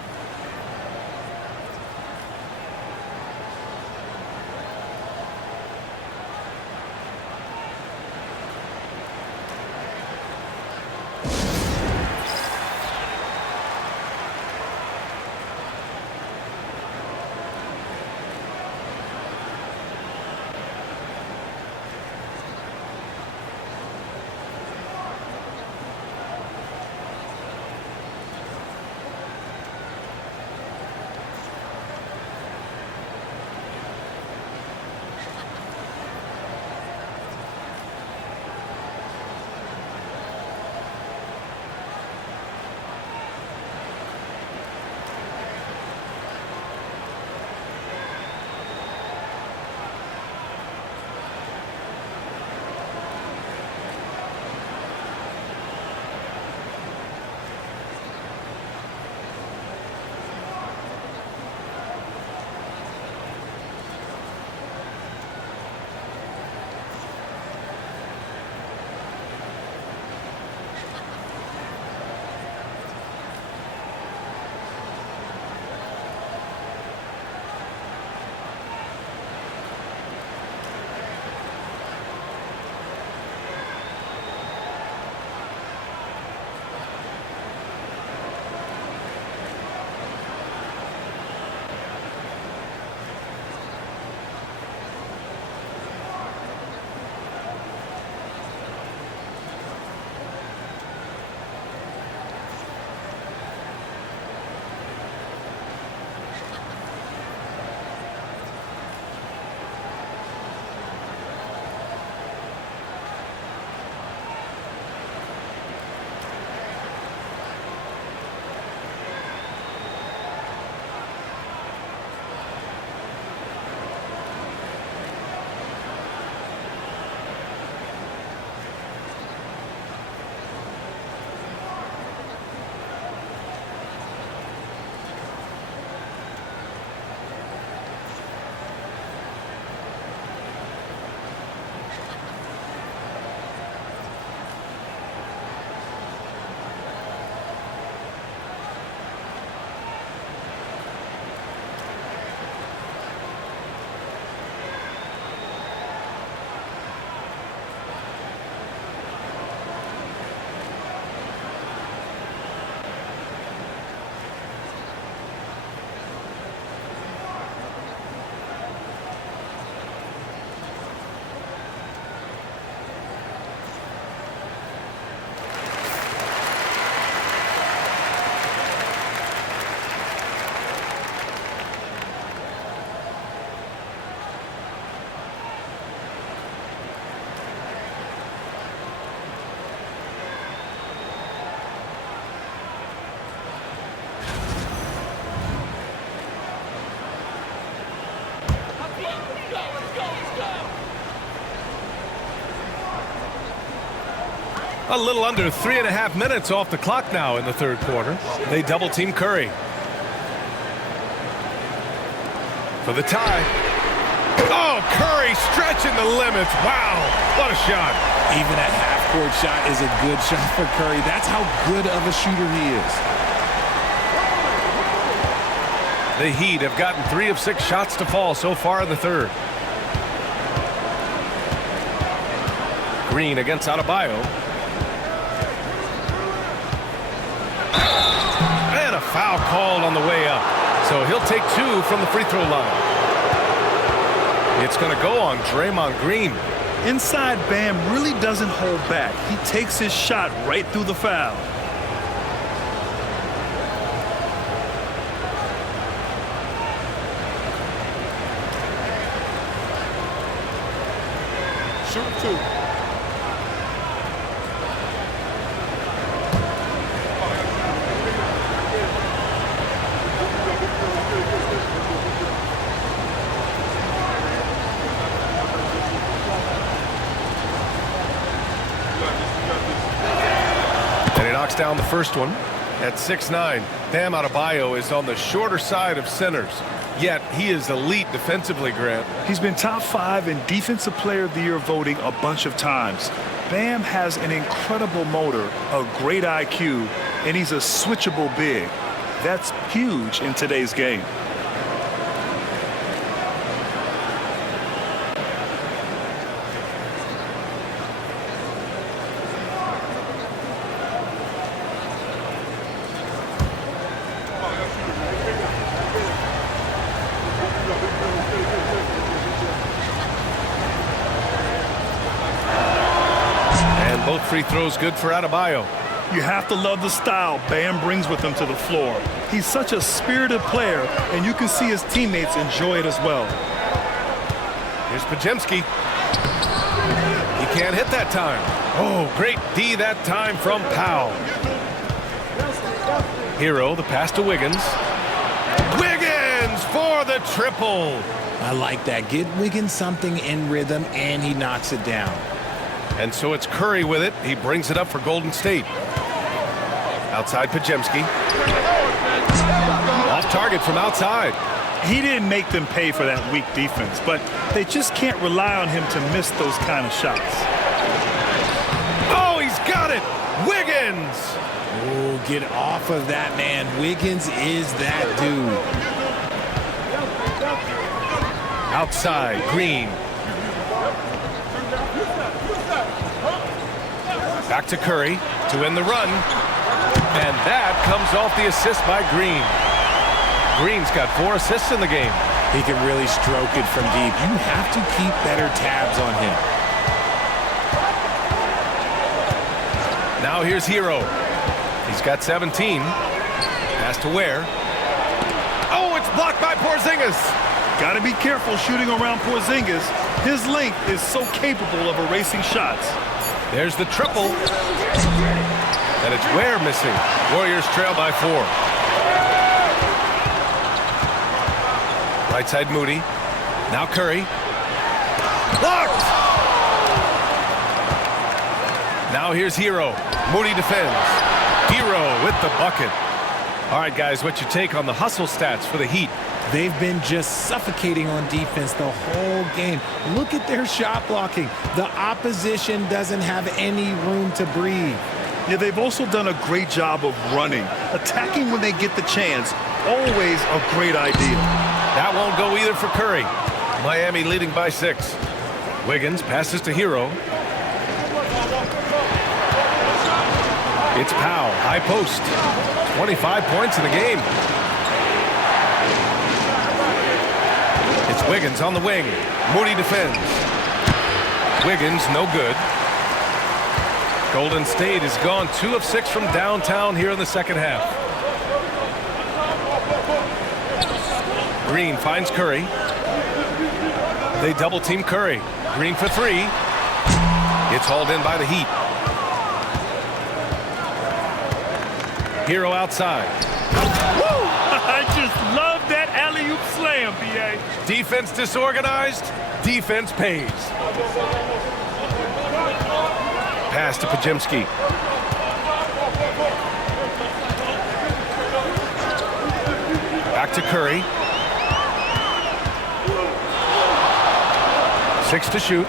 A little under 3.5 minutes off the clock now in the third quarter. They double team Curry. For the tie. Oh, Curry stretching the limits. Wow, what a shot. Even a half-court shot is a good shot for Curry. That's how good of a shooter he is. The Heat have gotten 3 of 6 shots to fall so far in the third. Green against Adebayo. And a foul called on the way up. So he'll take 2 from the free throw line. It's going to go on Draymond Green. Inside, Bam really doesn't hold back. He takes his shot right through the foul. Shoot 2. Down the first one at 6'9". Bam Adebayo is on the shorter side of centers, yet he is elite defensively, Grant. He's been top 5 in Defensive Player of the Year voting a bunch of times. Bam has an incredible motor, a great IQ, and he's a switchable big. That's huge in today's game. Both free throws good for Adebayo. You have to love the style Bam brings with him to the floor. He's such a spirited player, and you can see his teammates enjoy it as well. Here's Pajemski. He can't hit that time. Oh, great D that time from Powell. Hero, the pass to Wiggins. Wiggins for the triple. I like that. Get Wiggins something in rhythm, and he knocks it down. And so it's Curry with it. He brings it up for Golden State. Outside Pajemski. Off target from outside. He didn't make them pay for that weak defense, but they just can't rely on him to miss those kind of shots. Oh, he's got it. Wiggins. Oh, get off of that, man. Wiggins is that dude. Outside, Green. Back to Curry to end the run. And that comes off the assist by Green. Green's got 4 assists in the game. He can really stroke it from deep. You have to keep better tabs on him. Now here's Hero. He's got 17. Pass to Ware. Oh, it's blocked by Porzingis. Got to be careful shooting around Porzingis. His length is so capable of erasing shots. There's the triple. And it's Ware missing. Warriors trail by 4. Right side Moody. Now Curry. Blocked! Now here's Hero. Moody defends. Hero with the bucket. All right, guys, what's your take on the hustle stats for the Heat? They've been just suffocating on defense the whole game. Look at their shot blocking. The opposition doesn't have any room to breathe. Yeah, they've also done a great job of running. Attacking when they get the chance, always a great idea. That won't go either for Curry. Miami leading by 6. Wiggins passes to Hero. It's Powell, high post. 25 points in the game. It's Wiggins on the wing. Moody defends. Wiggins, no good. Golden State has gone 2 of 6 from downtown here in the second half. Green finds Curry. They double team Curry. Green for 3. It's hauled in by the Heat. Hero outside. Woo! I just love that alley-oop slam, B.A. Defense disorganized. Defense pays. Pass to Pajemski. Back to Curry. 6 to shoot.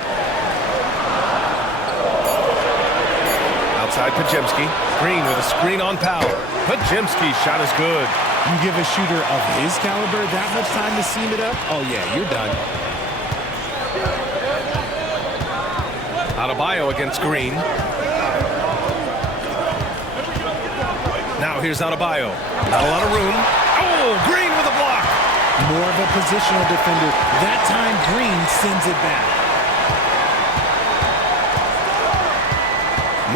Outside Pajemski. Green with a screen on Powell. Pajemski's shot is good. You give a shooter of his caliber that much time to seam it up? Oh, yeah, you're done. Adebayo against Green. Now here's Adebayo. Not a lot of room. Oh, Green with a block. More of a positional defender. That time, Green sends it back.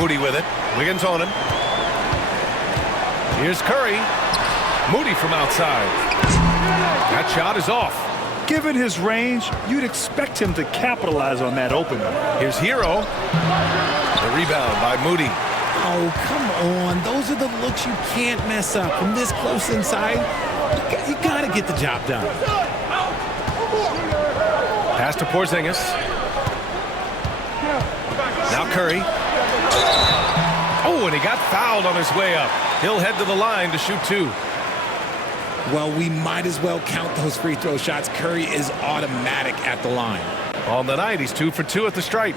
Moody with it. Wiggins on him. Here's Curry. Moody from outside. That shot is off. Given his range, you'd expect him to capitalize on that opening. Here's Hero. The rebound by Moody. Oh, come on. Those are the looks you can't mess up. From this close inside, you got to get the job done. Pass to Porzingis. Now Curry. Oh, and he got fouled on his way up. He'll head to the line to shoot 2. Well, we might as well count those free throw shots. Curry is automatic at the line. On the night, he's 2 for 2 at the stripe.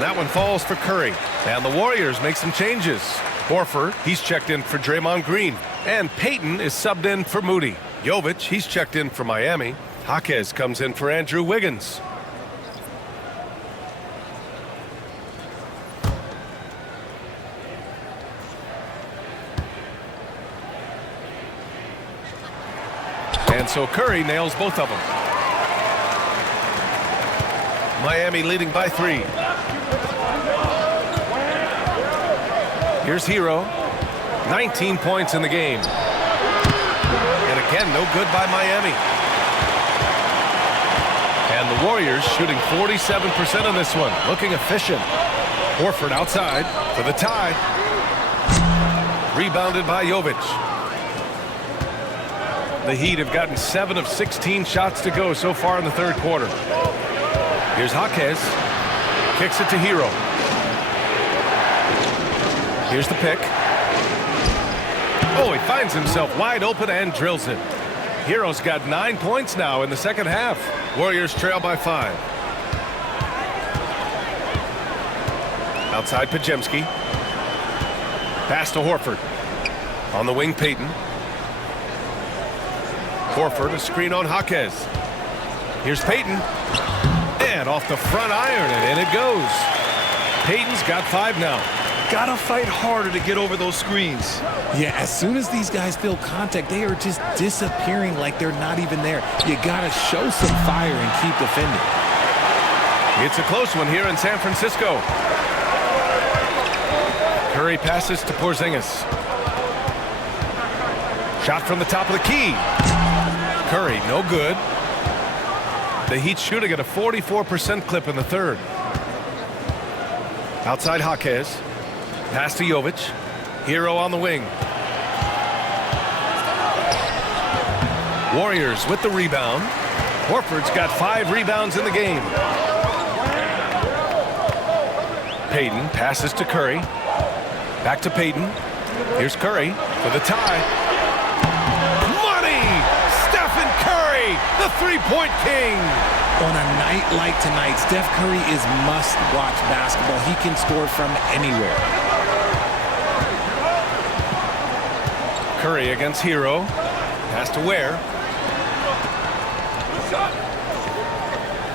and that one falls for Curry. And the Warriors make some changes. Horford, he's checked in for Draymond Green. And Payton is subbed in for Moody. Jovic, he's checked in for Miami. Jaquez comes in for Andrew Wiggins. And so Curry nails both of them. Miami leading by 3. Here's Hero. 19 points in the game. And again, no good by Miami. And the Warriors shooting 47% on this one. Looking efficient. Horford outside for the tie. Rebounded by Jovic. The Heat have gotten 7 of 16 shots to go so far in the third quarter. Here's Jaquez. Kicks it to Hero. Here's the pick. Oh, he finds himself wide open and drills it. Hero's got 9 points now in the second half. Warriors trail by 5. Outside Pajemski. Pass to Horford. On the wing, Payton. Horford, a screen on Jaquez. Here's Payton. And off the front iron, and in it goes. Payton's got 5 now. Gotta fight harder to get over those screens. Yeah, as soon as these guys feel contact, they are just disappearing like they're not even there. You gotta show some fire and keep defending. It's a close one here in San Francisco. Curry passes to Porzingis. Shot from the top of the key. Curry, no good. The Heat shooting at a 44% clip in the third. Outside Jaquez. Pass to Jovic. Hero on the wing. Warriors with the rebound. Horford's got 5 rebounds in the game. Payton passes to Curry. Back to Payton. Here's Curry for the tie. Money! Stephen Curry, the three-point king. On a night like tonight, Steph Curry is must-watch basketball. He can score from anywhere. Curry against Hero. Pass to Ware.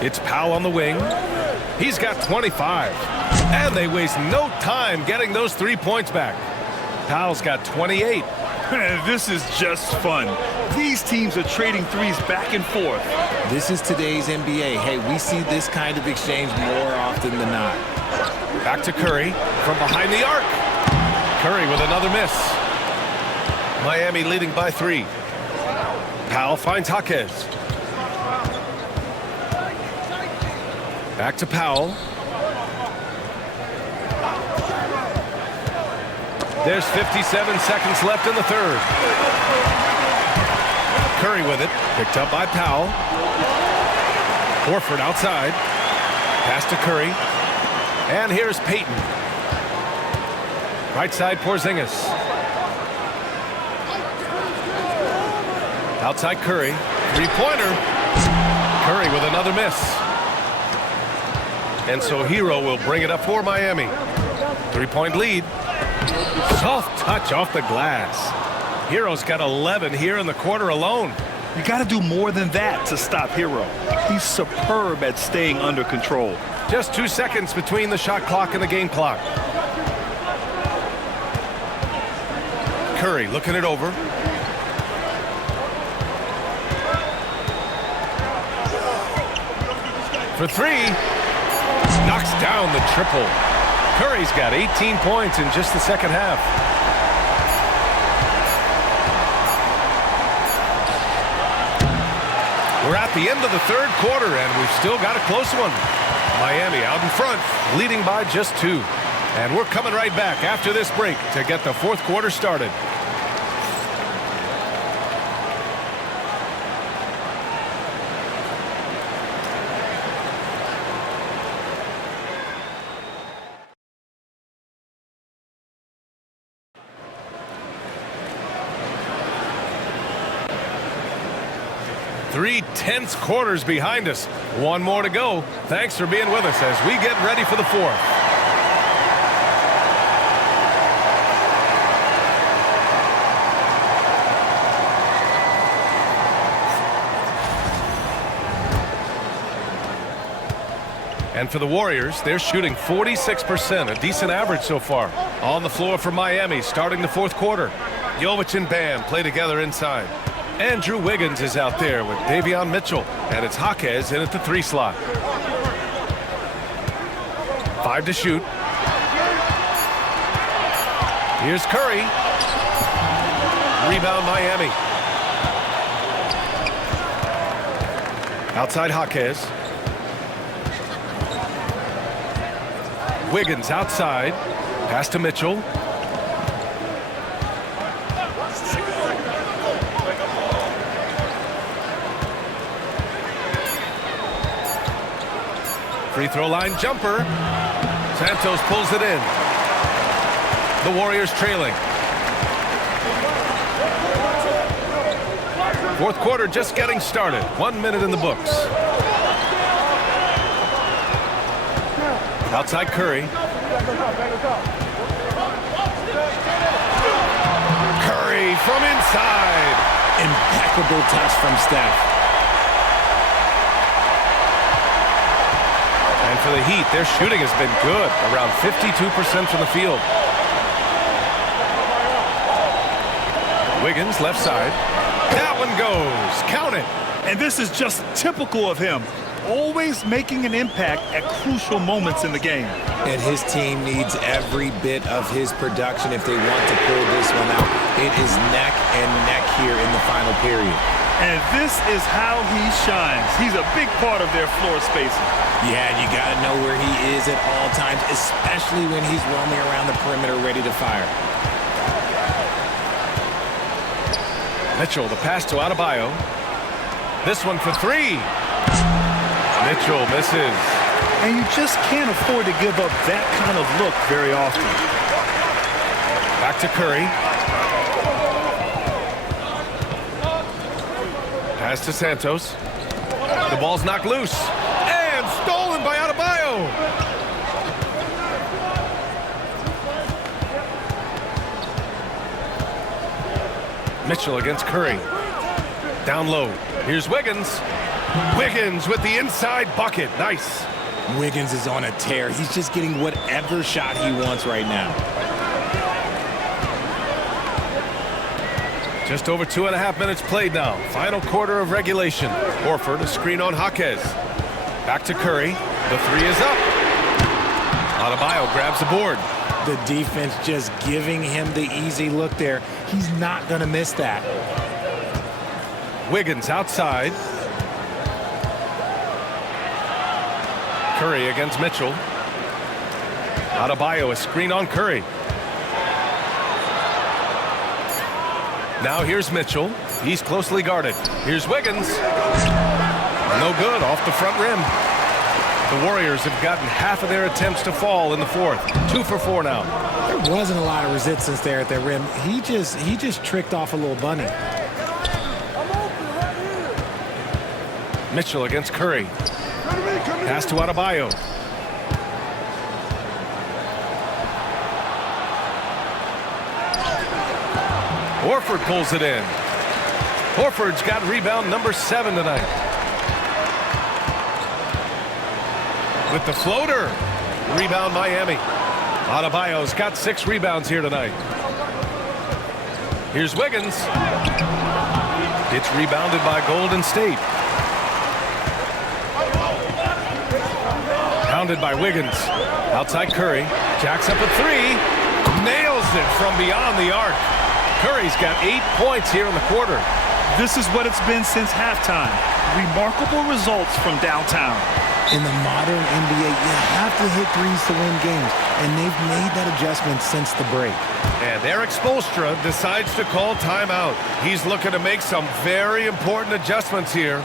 It's Powell on the wing. He's got 25. And they waste no time getting those 3 points back. Powell's got 28. This is just fun. These teams are trading threes back and forth. This is today's NBA. Hey, we see this kind of exchange more often than not. Back to Curry from behind the arc. Curry with another miss. Miami leading by 3. Powell finds Jaquez. Back to Powell. There's 57 seconds left in the third. Curry with it. Picked up by Powell. Horford outside. Pass to Curry. And here's Payton. Right side Porzingis. Outside Curry. Three-pointer. Curry with another miss. And so Hero will bring it up for Miami. 3-point lead. Soft touch off the glass. Hero's got 11 here in the quarter alone. You got to do more than that to stop Hero. He's superb at staying under control. Just 2 seconds between the shot clock and the game clock. Curry looking it over. For 3. Knocks down the triple. Curry's got 18 points in just the second half. We're at the end of the third quarter, and we've still got a close one. Miami out in front, leading by just 2. And we're coming right back after this break to get the fourth quarter started. 3 tense quarters behind us. One more to go. Thanks for being with us as we get ready for the fourth. And for the Warriors, they're shooting 46%, a decent average so far. On the floor for Miami, starting the fourth quarter. Jovic and Bam play together inside. Andrew Wiggins is out there with Davion Mitchell, and it's Jaquez in at the 3 slot. 5 to shoot. Here's Curry. Rebound Miami. Outside Jaquez. Wiggins outside. Pass to Mitchell. Free throw line jumper. Santos pulls it in. The Warriors trailing. Fourth quarter just getting started. 1 minute in the books. Outside Curry. Curry from inside. Impeccable touch from Steph. And for the Heat, their shooting has been good, around 52% from the field. Wiggins, left side. That one goes. Count it. And this is just typical of him. Always making an impact at crucial moments in the game. And his team needs every bit of his production if they want to pull this one out. It is neck and neck here in the final period. And this is how he shines. He's a big part of their floor spacing. Yeah, you got to know where he is at all times, especially when he's roaming around the perimeter ready to fire. Mitchell, the pass to Adebayo. This one for 3. Mitchell misses. And you just can't afford to give up that kind of look very often. Back to Curry. Pass to Santos. The ball's knocked loose. And stolen by Adebayo. Mitchell against Curry. Down low. Here's Wiggins. Wiggins with the inside bucket. Nice. Wiggins is on a tear. He's just getting whatever shot he wants right now. Just over 2.5 minutes played now. Final quarter of regulation. Horford, a screen on Jaquez. Back to Curry. The 3 is up. Adebayo grabs the board. The defense just giving him the easy look there. He's not going to miss that. Wiggins outside. Curry against Mitchell. Adebayo, a screen on Curry. Now here's Mitchell. He's closely guarded. Here's Wiggins. No good, off the front rim. The Warriors have gotten half of their attempts to fall in the fourth. 2 for 4 now. There wasn't a lot of resistance there at the rim. He just tricked off a little bunny. Mitchell against Curry. Pass to Adebayo. Horford pulls it in. Horford's got rebound number 7 tonight. With the floater. Rebound Miami. Adebayo's got 6 rebounds here tonight. Here's Wiggins. It's rebounded by Golden State. Pounded by Wiggins. Outside Curry. Jacks up a 3. Nails it from beyond the arc. Curry's got 8 points here in the quarter. This is what it's been since halftime. Remarkable results from downtown. In the modern NBA, you have to hit threes to win games, and they've made that adjustment since the break. And Eric Spoelstra decides to call timeout. He's looking to make some very important adjustments here.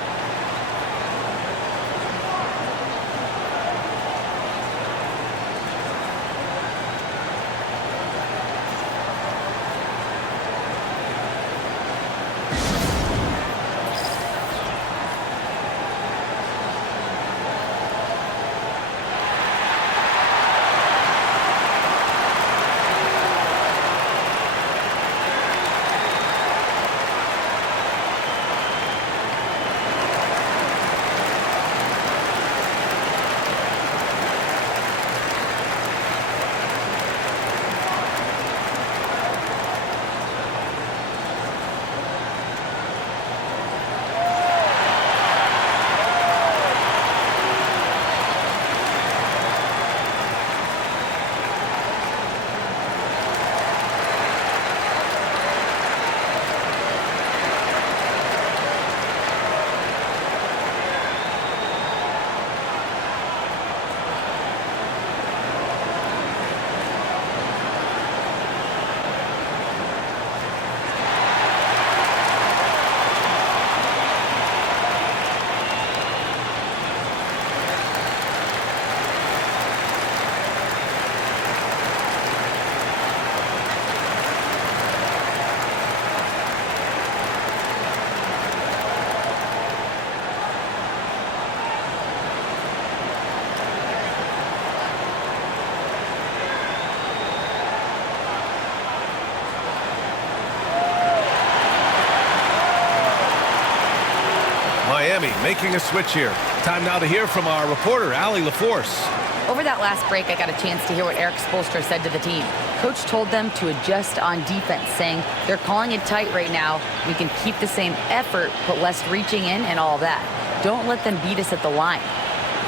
making a switch here. Time now to hear from our reporter, Allie LaForce. Over that last break, I got a chance to hear what Eric Spoelstra said to the team. Coach told them to adjust on defense, saying they're calling it tight right now. We can keep the same effort, but less reaching in and all that. Don't let them beat us at the line.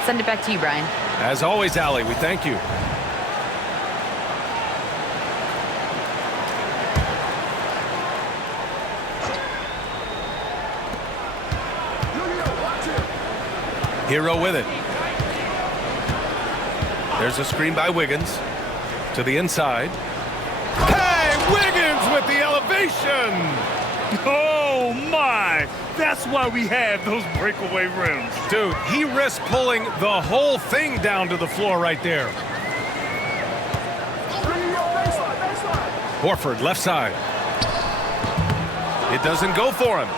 Send it back to you, Brian. As always, Allie, we thank you. Hero with it. There's a screen by Wiggins to the inside. Hey, Wiggins with the elevation. Oh, my. That's why we have those breakaway rims. Dude, he risked pulling the whole thing down to the floor right there. Horford, left side. It doesn't go for him.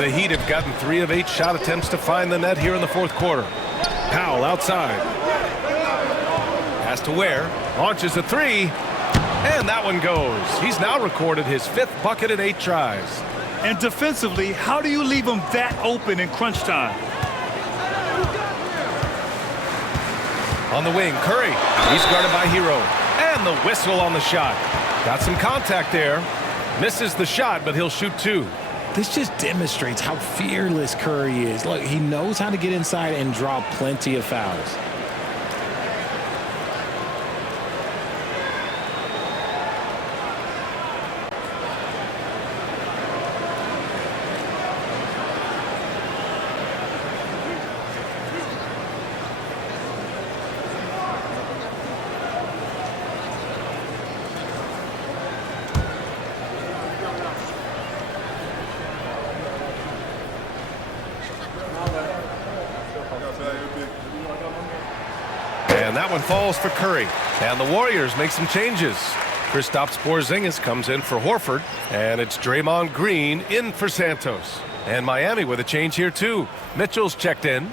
The Heat have gotten 3 of 8 shot attempts to find the net here in the fourth quarter. Powell outside. Pass to Ware. Launches a 3. And that one goes. He's now recorded his 5th bucket in 8 tries. And defensively, how do you leave them that open in crunch time? On the wing, Curry. He's guarded by Hero. And the whistle on the shot. Got some contact there. Misses the shot, but he'll shoot 2. This just demonstrates how fearless Curry is. Look, he knows how to get inside and draw plenty of fouls. And that one falls for Curry. And the Warriors make some changes. Kristaps Porzingis comes in for Horford. And it's Draymond Green in for Santos. And Miami with a change here too. Mitchell's checked in.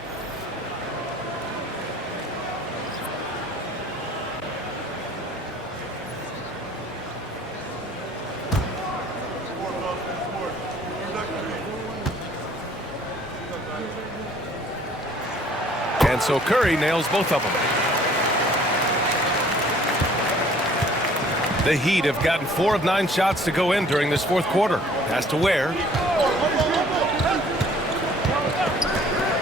And so Curry nails both of them. The Heat have gotten 4 of 9 shots to go in during this fourth quarter. Pass to Ware.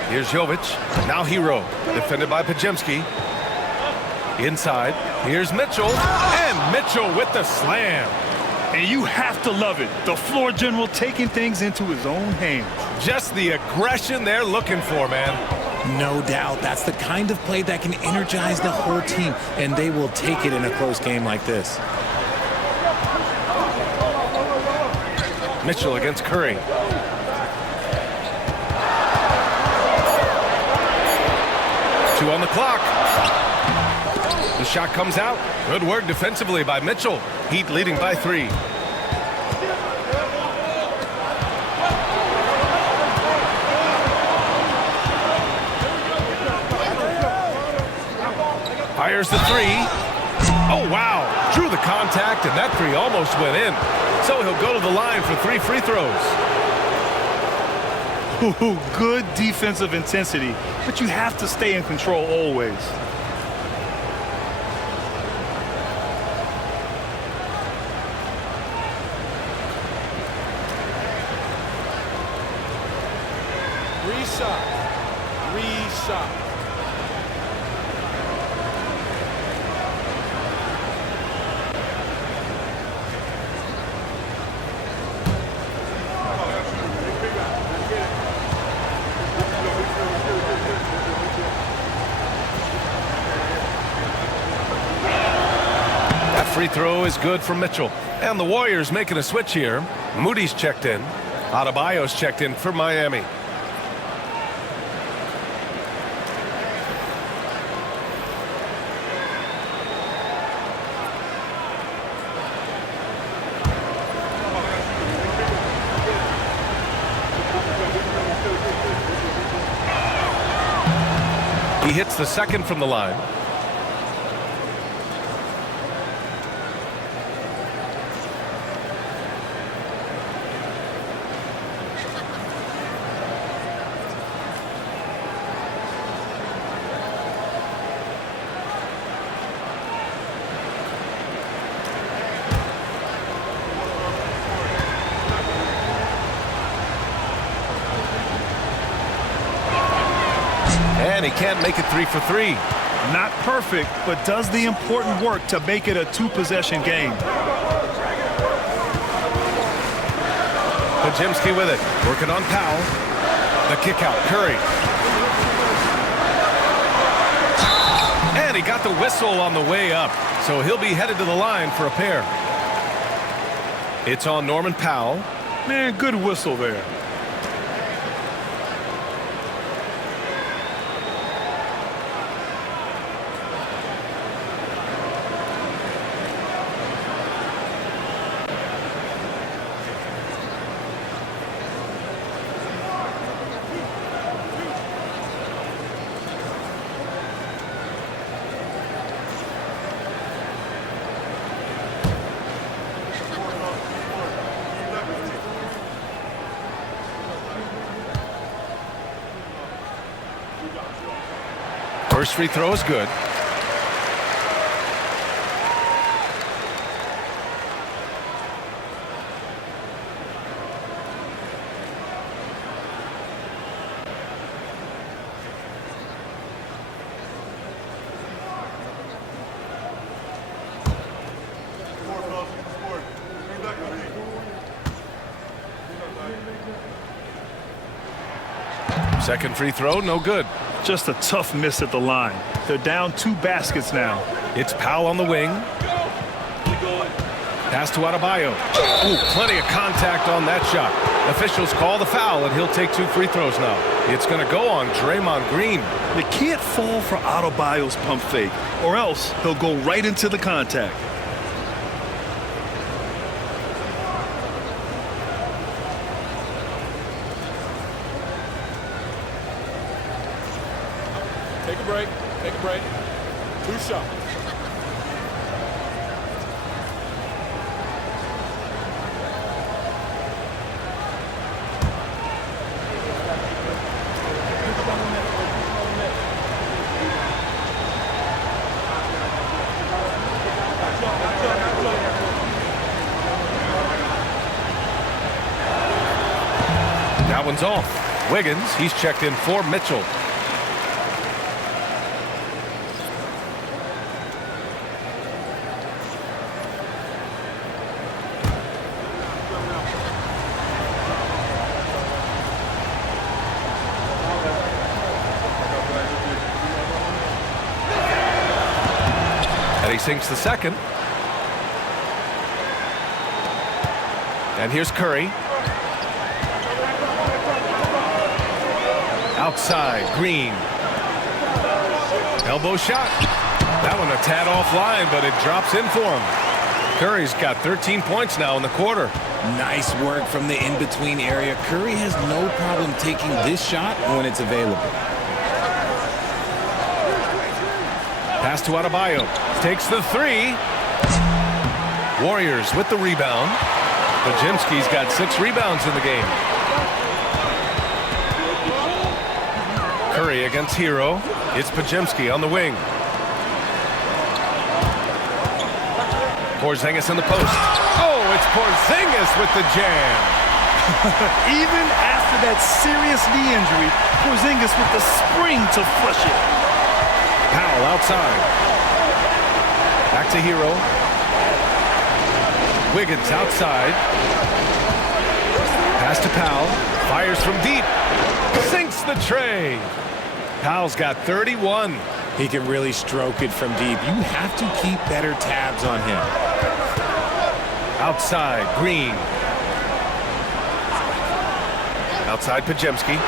Here's Jovic. Now Hero. Defended by Pajemski. Inside. Here's Mitchell. And Mitchell with the slam. And you have to love it. The floor general taking things into his own hands. Just the aggression they're looking for, man. No doubt. That's the kind of play that can energize the whole team, and they will take it in a close game like this. Mitchell against Curry. Two on the clock. The shot comes out. Good work defensively by Mitchell. Heat leading by 3. Fires the 3. Oh, wow. Drew the contact, and that 3 almost went in. So he'll go to the line for 3 free throws. Ooh, good defensive intensity, but you have to stay in control always. Reshot. That free throw is good for Mitchell. And the Warriors making a switch here. Moody's checked in. Adebayo's checked in for Miami. He hits the second from the line. he can't make it 3 for 3. Not perfect, but does the important work to make it a two-possession game. Podziemski with it, working on Powell. The kick out, Curry. And he got the whistle on the way up, so he'll be headed to the line for a pair. It's on Norman Powell. Man, good whistle there. First free throw is good. Second free throw, no good. Just a tough miss at the line. They're down 2 baskets now. It's Powell on the wing. Pass to Adebayo. Ooh, plenty of contact on that shot. Officials call the foul, and he'll take 2 free throws now. It's going to go on Draymond Green. You can't fall for Adebayo's pump fake, or else he'll go right into the contact. Take a break. Take a break. 2 shots. That one's off. Wiggins, he's checked in for Mitchell. And he sinks the second. And here's Curry. Outside, Green. Elbow shot. That one a tad offline, but it drops in for him. Curry's got 13 points now in the quarter. Nice work from the in-between area. Curry has no problem taking this shot when it's available. Pass to Adebayo. Takes the 3. Warriors with the rebound. Podziemski's got 6 rebounds in the game. Curry against Hero. It's Podziemski on the wing. Porzingis in the post. Oh, it's Porzingis with the jam. Even after that serious knee injury, Porzingis with the spring to flush it. Powell outside. Back to Hero. Wiggins outside. Pass to Powell. Fires from deep. Sinks the tray. Powell's got 31. He can really stroke it from deep. You have to keep better tabs on him. Outside, Green. Outside, Podziemski.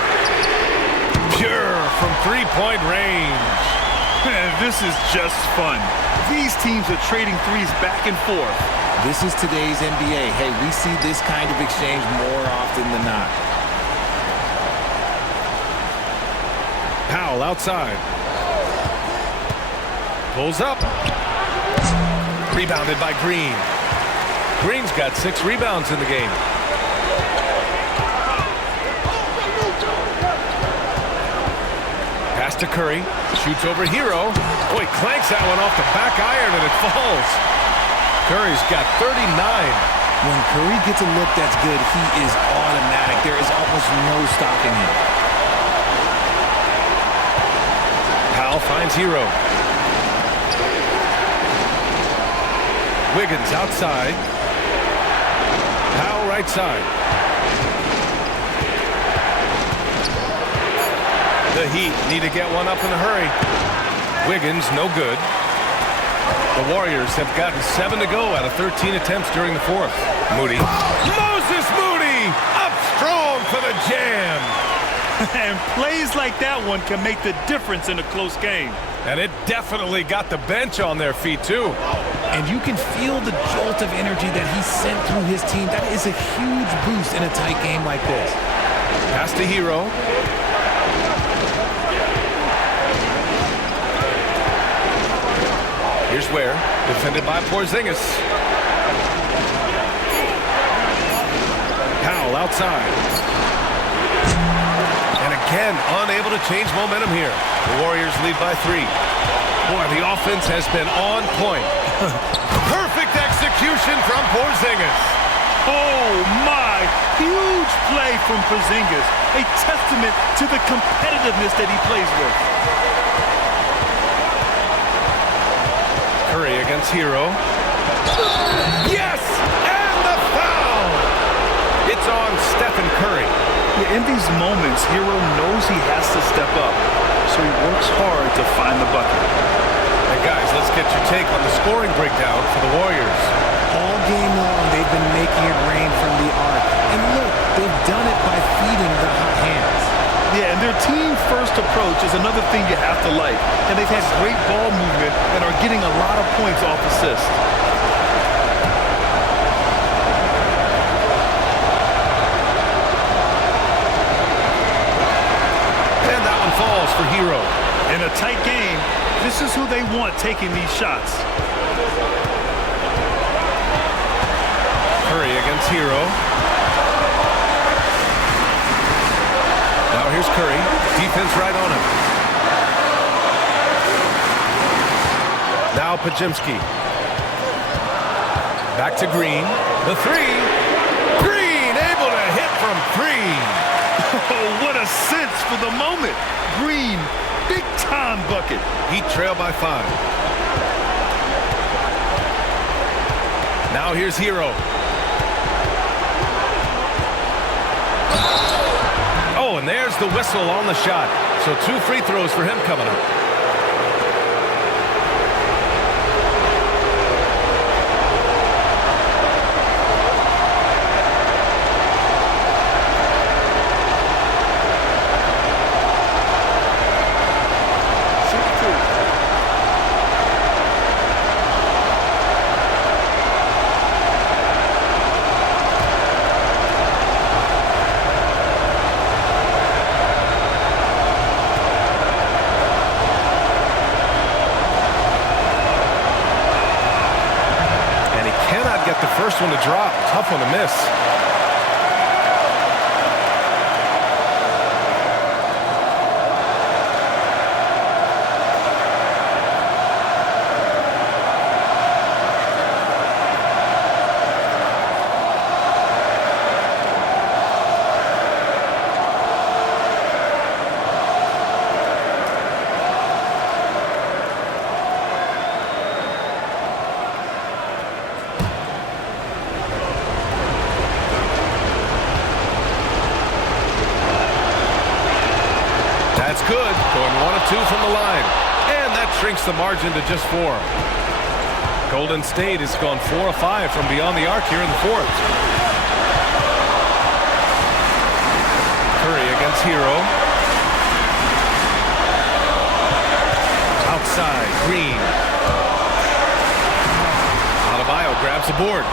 Pure from three-point range. Man, this is just fun. These teams are trading threes back and forth. This is today's NBA. Hey, we see this kind of exchange more often than not. Powell outside. Pulls up. Rebounded by Green. Green's got 6 rebounds in the game. Pass to Curry. Shoots over Hero. Oh, he clanks that one off the back iron and it falls. Curry's got 39. When Curry gets a look that's good, he is automatic. There is almost no stopping him. Powell finds Hero. Wiggins outside. Powell right side. The Heat need to get one up in a hurry. Wiggins, no good. The Warriors have gotten 7 to go out of 13 attempts during the fourth. Moody. Moses Moody up strong for the jam. And plays like that one can make the difference in a close game. And it definitely got the bench on their feet, too. And you can feel the jolt of energy that he sent through his team. That is a huge boost in a tight game like this. Pass to Hero. Here's Ware, defended by Porzingis. Powell outside. And again, unable to change momentum here. The Warriors lead by 3. Boy, the offense has been on point. Perfect execution from Porzingis. Oh, my. Huge play from Porzingis. A testament to the competitiveness that he plays with. Curry against Hero. Yes! And the foul! It's on Stephen Curry. Yeah, in these moments, Hero knows he has to step up, so he works hard to find the bucket. And guys, let's get your take on the scoring breakdown for the Warriors. All game long, they've been making it rain from the arc. And look, they've done it by feeding the hot hands. Yeah, and their team-first approach is another thing you have to like. And they've had great ball movement and are getting a lot of points off assists. And that one falls for Hero. In a tight game, this is who they want taking these shots. Curry against Hero. Now here's Curry. Defense right on him. Now Pajimski. Back to Green. The 3. Green able to hit from 3. Oh, what a sense for the moment. Green, big-time bucket. Heat trail by 5. Now here's Hero. Oh, and there's the whistle on the shot. So 2 free throws for him coming up. First one to drop, tough one to miss. Good, going 1 of 2 from the line. And that shrinks the margin to just 4. Golden State has gone 4 of 5 from beyond the arc here in the fourth. Curry against Hero. Outside, Green. Adebayo grabs the board.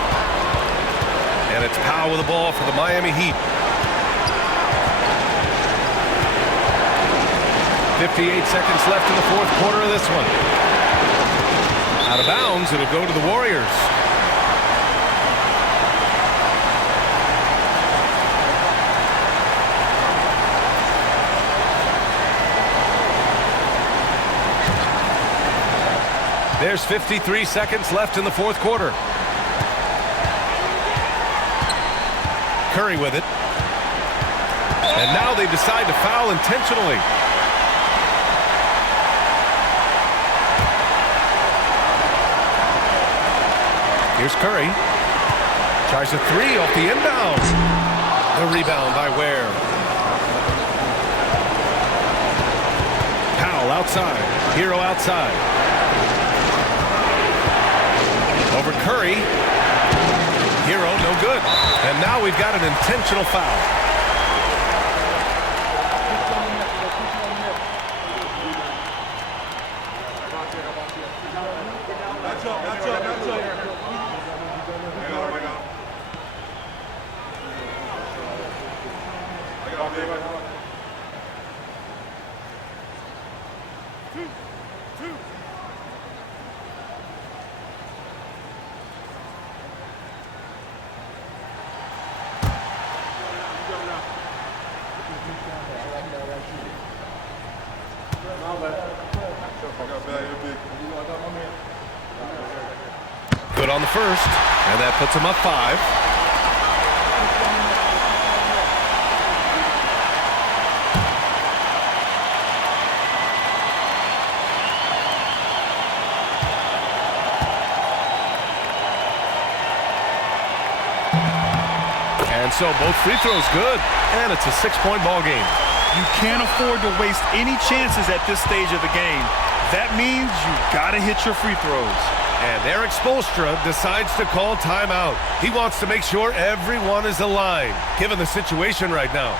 And it's Powell with the ball for the Miami Heat. 58 seconds left in the fourth quarter of this one. Out of bounds, it'll go to the Warriors. There's 53 seconds left in the fourth quarter. Curry with it. And now they decide to foul intentionally. Here's Curry. Tries a three off the inbound. The rebound by Ware. Powell outside. Hero outside. Over Curry. Hero no good. And now we've got an intentional foul. Good on the first, and that puts him up 5. And so both free throws good, and it's a 6-point ball game. You can't afford to waste any chances at this stage of the game. That means you gotta hit your free throws. And Eric Spoelstra decides to call timeout. He wants to make sure everyone is aligned, given the situation right now.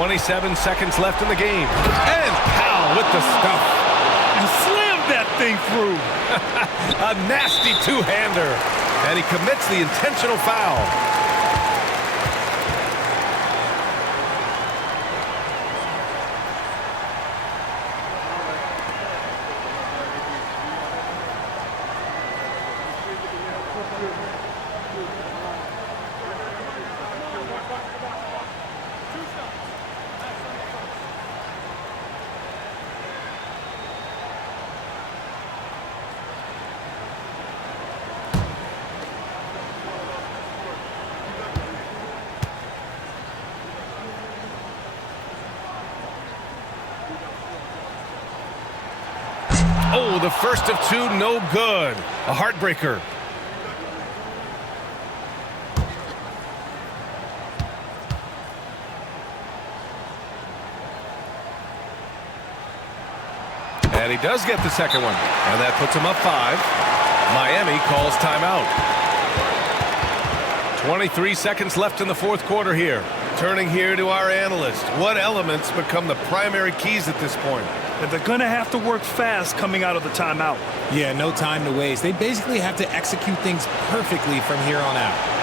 .27 seconds left in the game. And Powell with the stuff. And slammed that thing through. A nasty two-hander. And he commits the intentional foul. Oh, the first of two, no good. A heartbreaker. And he does get the second one. And that puts him up 5. Miami calls timeout. 23 seconds left in the fourth quarter here. Turning here to our analyst. What elements become the primary keys at this point? And they're going to have to work fast coming out of the timeout. Yeah, no time to waste. They basically have to execute things perfectly from here on out.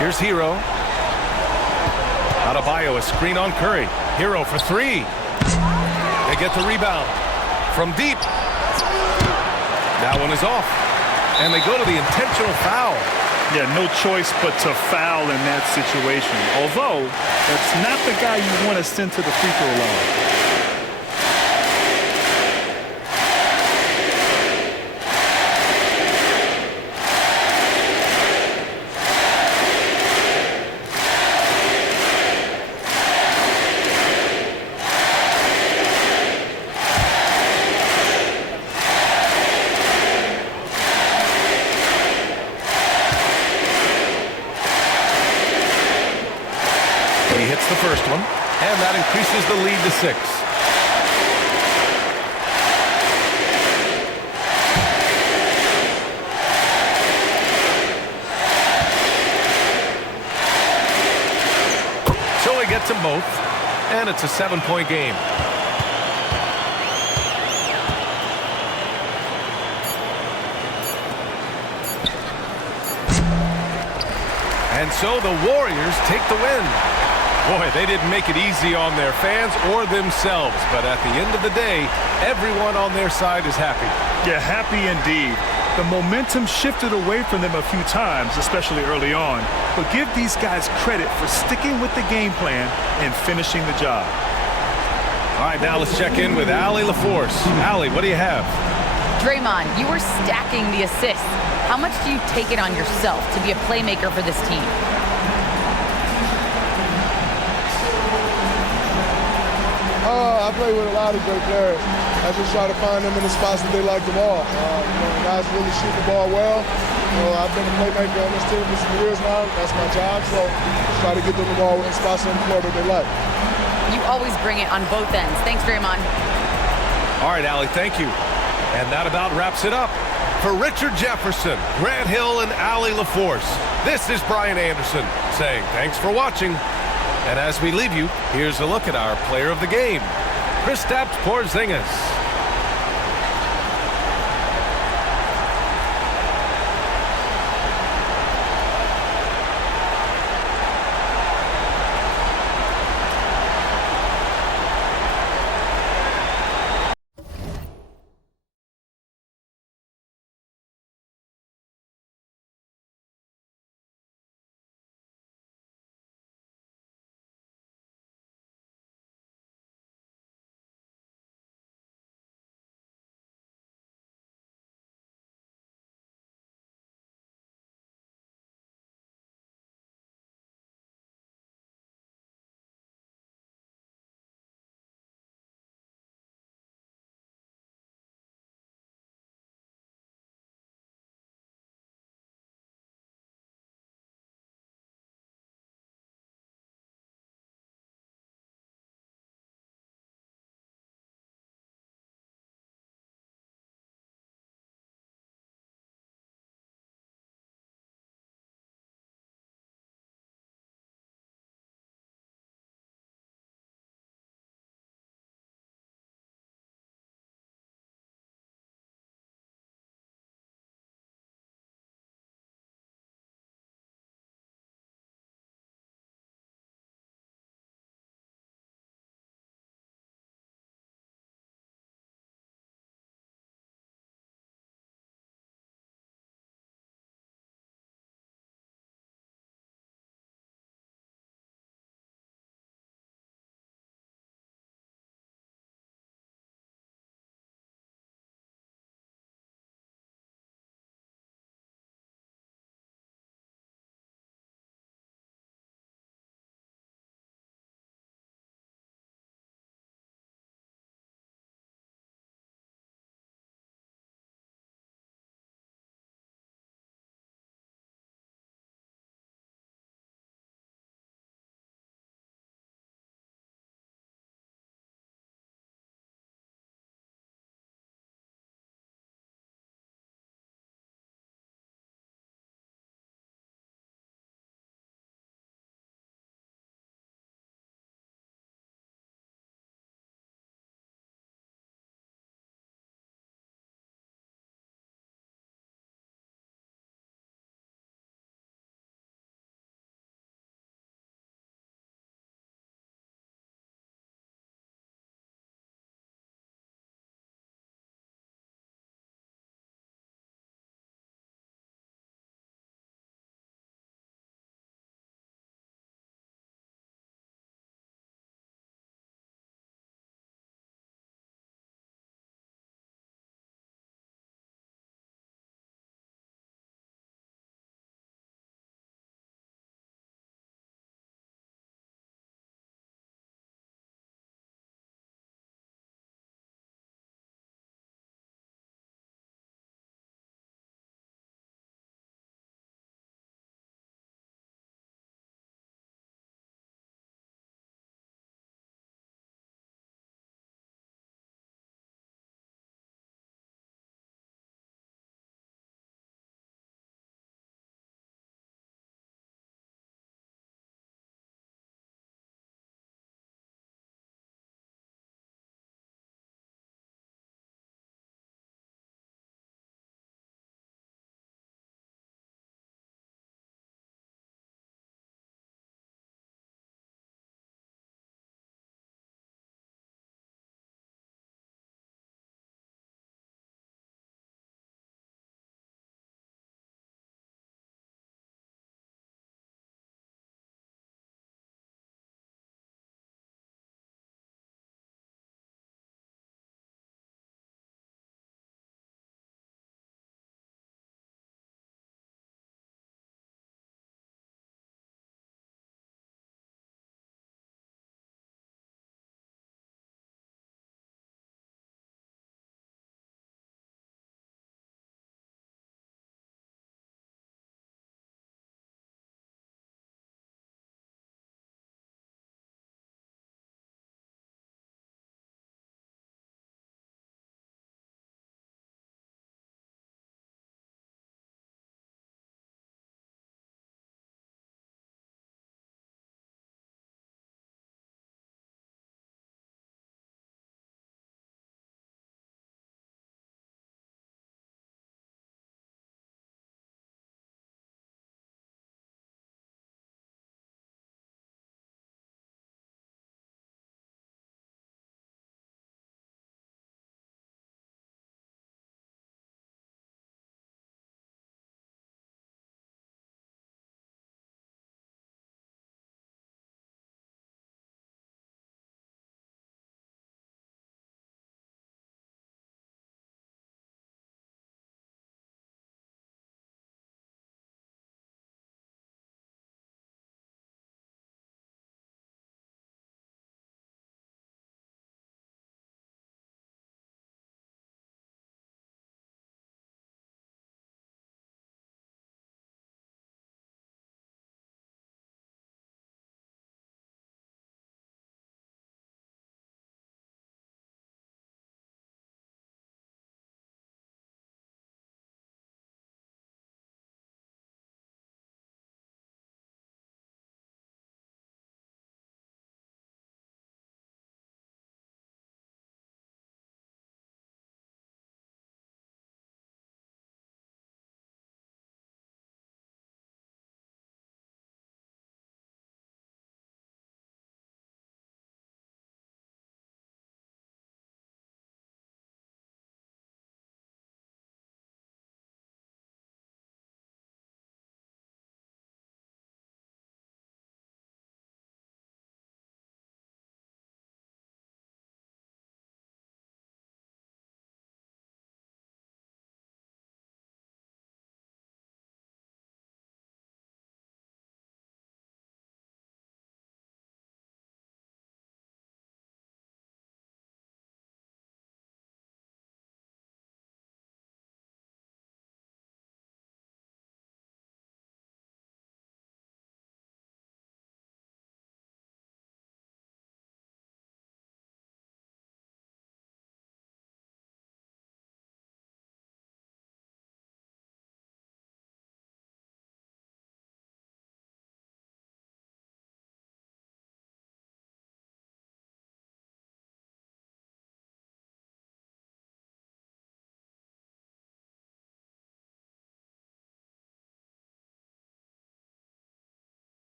Here's Hero. Adebayo, a screen on Curry. Hero for 3. They get the rebound from deep. That one is off. And they go to the intentional foul. Yeah, no choice but to foul in that situation. Although, that's not the guy you want to send to the free throw line. He hits the first one, and that increases the lead to 6. So he gets them both, and it's a 7-point game. And so the Warriors take the win. Boy, they didn't make it easy on their fans or themselves, but at the end of the day, everyone on their side is happy. Yeah, happy indeed. The momentum shifted away from them a few times, especially early on, but give these guys credit for sticking with the game plan and finishing the job. All right, now let's check in with Allie LaForce. Allie, what do you have? Draymond, you were stacking the assists. How much do you take it on yourself to be a playmaker for this team? I play with a lot of great players. I just try to find them in the spots that they like the ball. Guys really shoot the ball well. I've been a playmaker on this team for some years now. That's my job. So just try to get them the ball in spots on the floor that they like. You always bring it on both ends. Thanks, Draymond. All right, Allie, thank you. And that about wraps it up. For Richard Jefferson, Grant Hill, and Allie LaForce, this is Brian Anderson saying thanks for watching. And as we leave you, here's a look at our player of the game, Kristaps Porzingis.